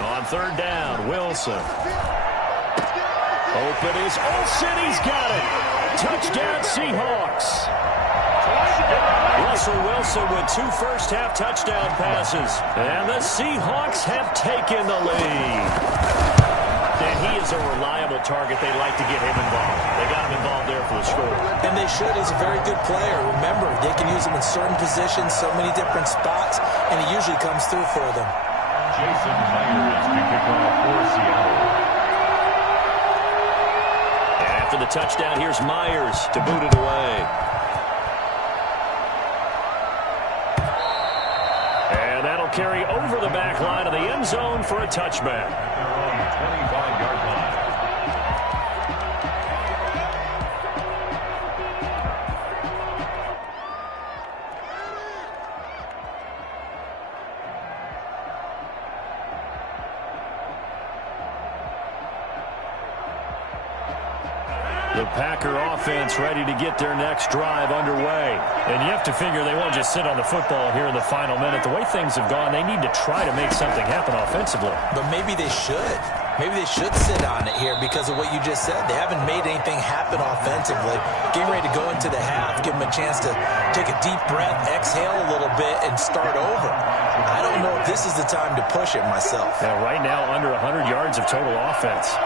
On third down, Wilson. Open is Olsen, he's got it. Touchdown Seahawks. Russell Wilson with 2 first-half touchdown passes. And the Seahawks have taken the lead. And he is a reliable target. They like to get him involved. They got him involved there for the score. And they should. He's a very good player. Remember, they can use him in certain positions, so many different spots, and he usually comes through for them. Jason Myers to kick off for Seattle. And after the touchdown, here's Myers to boot it away. Carry over the back line of the end zone for a touchback. They're on the 25-yard line. The Packer offense ready to get their next drive underway. And you have to figure they won't just sit on the football here in the final minute. The way things have gone, they need to try to make something happen offensively. But maybe they should. Maybe they should sit on it here because of what you just said. They haven't made anything happen offensively. Getting ready to go into the half, give them a chance to take a deep breath, exhale a little bit, and start over. I don't know if this is the time to push it myself. Yeah, right now, under 100 yards of total offense.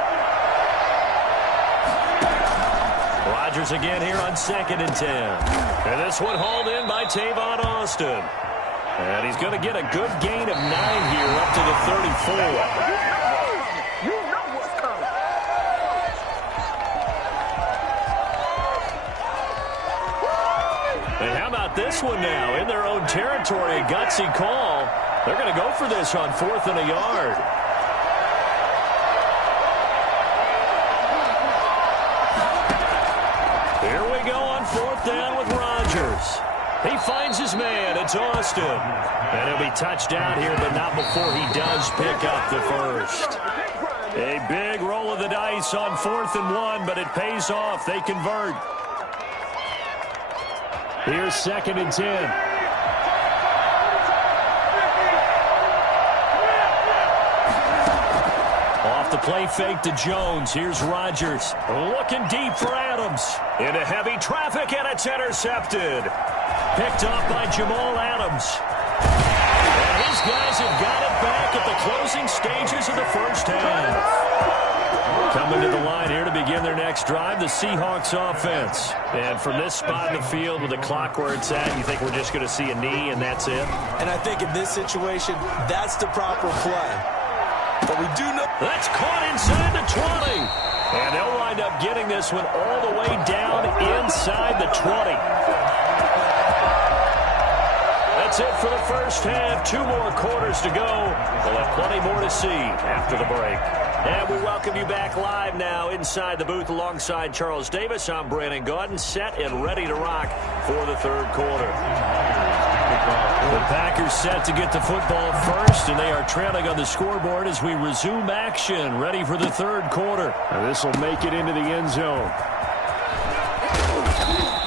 Rodgers again here on 2nd and 10. And this one hauled in by Tavon Austin. And he's going to get a good gain of 9 here up to the 34. You know what's coming. And how about this one now? In their own territory, a gutsy call. They're going to go for this on 4th and a yard. Here we go on 4th down with Rodgers. He finds his man. It's Austin. And he'll be touched down here, but not before he does pick up the first. A big roll of the dice on 4th and 1, but it pays off. They convert. Here's 2nd and 10. Off the play fake to Jones. Here's Rodgers. Looking deep for Adams. Into heavy traffic, and it's intercepted. Picked off by Jamal Adams. And his guys have got it back at the closing stages of the first half. Coming to the line here to begin their next drive, the Seahawks offense. And from this spot in the field with the clock where it's at, you think we're just going to see a knee and that's it? And I think in this situation, that's the proper play. But we do know... That's caught inside the 20. And they'll wind up getting this one all the way down inside the 20. That's it for the first half. 2 more quarters to go. We'll have plenty more to see after the break. And we welcome you back live now inside the booth alongside Charles Davis. I'm Brandon Gaudin, set and ready to rock for the third quarter. The Packers set to get the football first, and they are trailing on the scoreboard as we resume action, ready for the third quarter. Now this will make it into the end zone.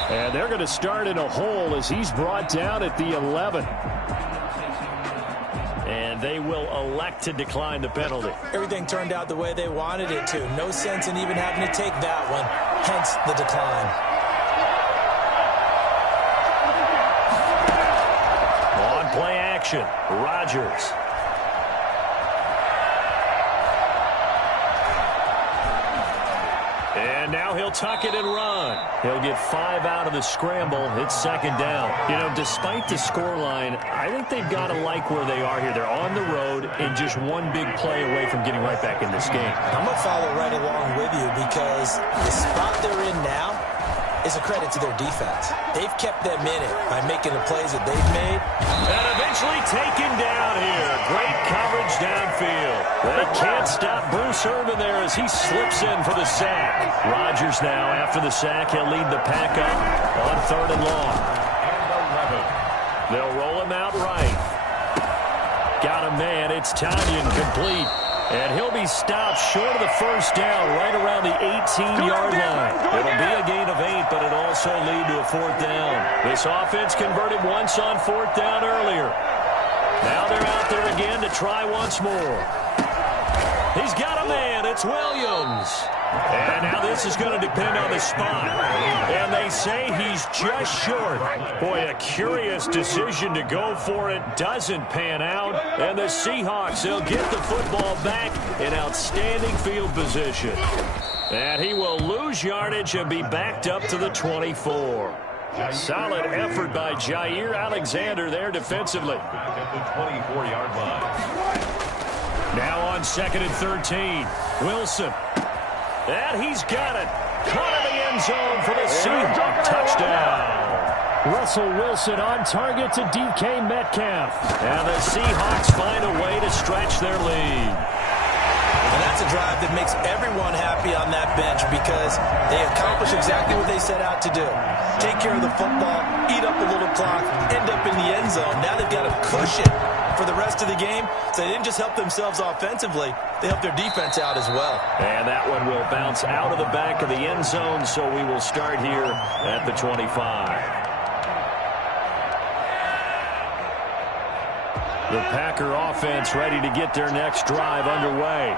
And they're going to start in a hole as he's brought down at the 11. And they will elect to decline the penalty. Everything turned out the way they wanted it to. No sense in even having to take that one, hence the decline. On play action, Rodgers. And now he'll tuck it and run. He'll get 5 out of the scramble. It's 2nd down. You know, despite the scoreline, I think they've got to like where they are here. They're on the road and just one big play away from getting right back in this game. I'm going to follow right along with you because the spot they're in now is a credit to their defense. They've kept them in it by making the plays that they've made. And eventually taken down here. Great coverage downfield. They can't stop Bruce Irvin there as he slips in for the sack. Rodgers now, after the sack, he'll lead the pack up on 3rd and long. They'll roll him out right. Got a man. It's Tanyan complete. And he'll be stopped short of the first down right around the 18-yard line. It'll be a gain of 8, but it'll also lead to a 4th down. This offense converted once on 4th down earlier. Now they're out there again to try once more. He's got a man. It's Williams. And now this is going to depend on the spot. And they say he's just short. Boy, a curious decision to go for it. Doesn't pan out. And the Seahawks, they'll get the football back in outstanding field position. And he will lose yardage and be backed up to the 24. Solid effort by Jair Alexander there defensively. At the 24-yard line. Now on 2nd and 13. Wilson. And he's got it. Caught in the end zone for the Seahawks touchdown. Russell Wilson on target to DK Metcalf. And the Seahawks find a way to stretch their lead. And that's a drive that makes everyone happy on that bench because they accomplish exactly what they set out to do. Take care of the football, eat up a little clock, end up in the end zone. Now they've got a cushion for the rest of the game. So they didn't just help themselves offensively, they helped their defense out as well. And that one will bounce out of the back of the end zone, so we will start here at the 25. The Packer offense ready to get their next drive underway.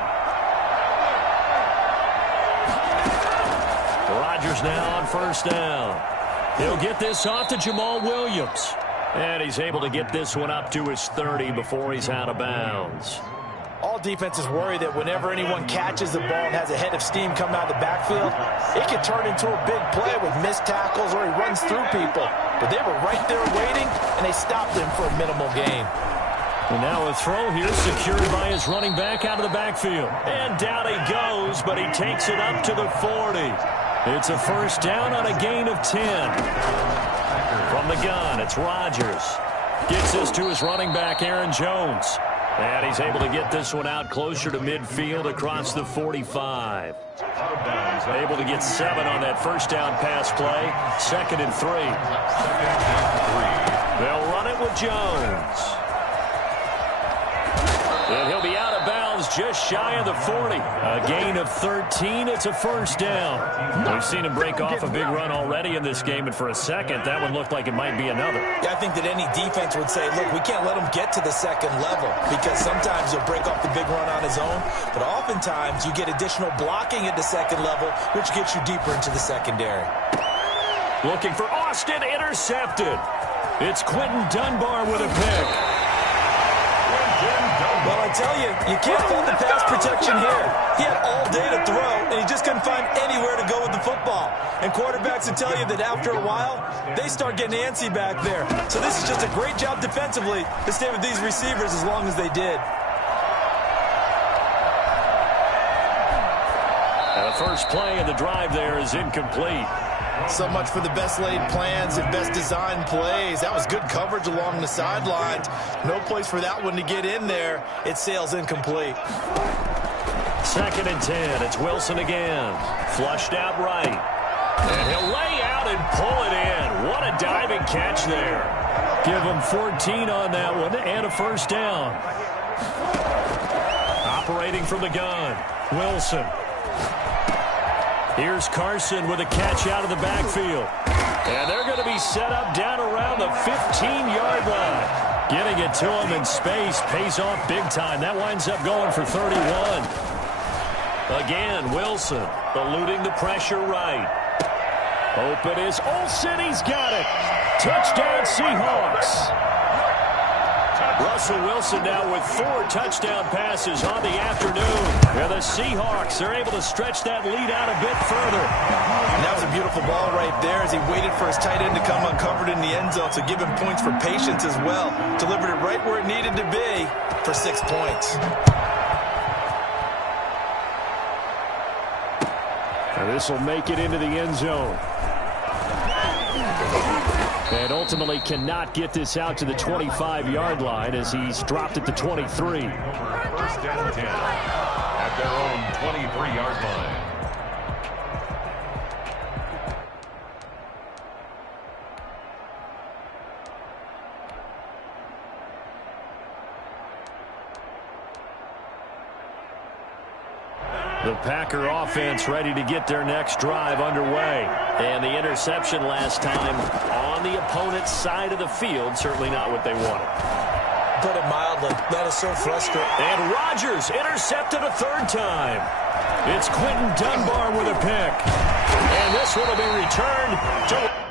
Rodgers now on 1st down. He'll get this off to Jamal Williams. And he's able to get this one up to his 30 before he's out of bounds. All defenses worry that whenever anyone catches the ball and has a head of steam coming out of the backfield, it can turn into a big play with missed tackles or he runs through people. But they were right there waiting, and they stopped him for a minimal gain. And now a throw here secured by his running back out of the backfield. And down he goes, but he takes it up to the 40. It's a first down on a gain of 10. From the gun, it's Rodgers. Gets this to his running back, Aaron Jones. And he's able to get this one out closer to midfield across the 45. Able to get 7 on that first down pass play. 2nd and 3. They'll run it with Jones. And he'll be out of bounds just shy of the 40. A gain of 13. It's a first down. We've seen him break off a big run already in this game, and for a second, that one looked like it might be another. Yeah, I think that any defense would say, look, we can't let him get to the second level because sometimes he'll break off the big run on his own, but oftentimes you get additional blocking at the second level, which gets you deeper into the secondary. Looking for Austin, intercepted. It's Quentin Dunbar with a pick. Well, I tell you, you can't fault the pass protection here. He had all day to throw, and he just couldn't find anywhere to go with the football. And quarterbacks will tell you that after a while, they start getting antsy back there. So this is just a great job defensively to stay with these receivers as long as they did. And the first play of the drive there is incomplete. So much for the best laid plans and best designed plays. That was good coverage along the sidelines. No place for that one to get in there. It sails incomplete. 2nd and 10. It's Wilson again. Flushed out right. And he'll lay out and pull it in. What a diving catch there. Give him 14 on that one and a first down. Operating from the gun, Wilson. Here's Carson with a catch out of the backfield. And they're going to be set up down around the 15-yard line. Getting it to him in space pays off big time. That winds up going for 31. Again, Wilson eluding the pressure right. Open is Olsen. He's got it. Touchdown, Seahawks. Russell Wilson now with 4 touchdown passes on the afternoon. And the Seahawks are able to stretch that lead out a bit further. And that was a beautiful ball right there as he waited for his tight end to come uncovered in the end zone, so give him points for patience as well. Delivered it right where it needed to be for 6 points. And this will make it into the end zone. And ultimately cannot get this out to the 25-yard line as he's dropped at the 23. 1st and 10 at their own 23-yard line. The Packer offense ready to get their next drive underway. And the interception last time on the opponent's side of the field, certainly not what they wanted. Put it mildly, that is so frustrating. And Rodgers intercepted a 3rd time. It's Quentin Dunbar with a pick. And this one will be returned to...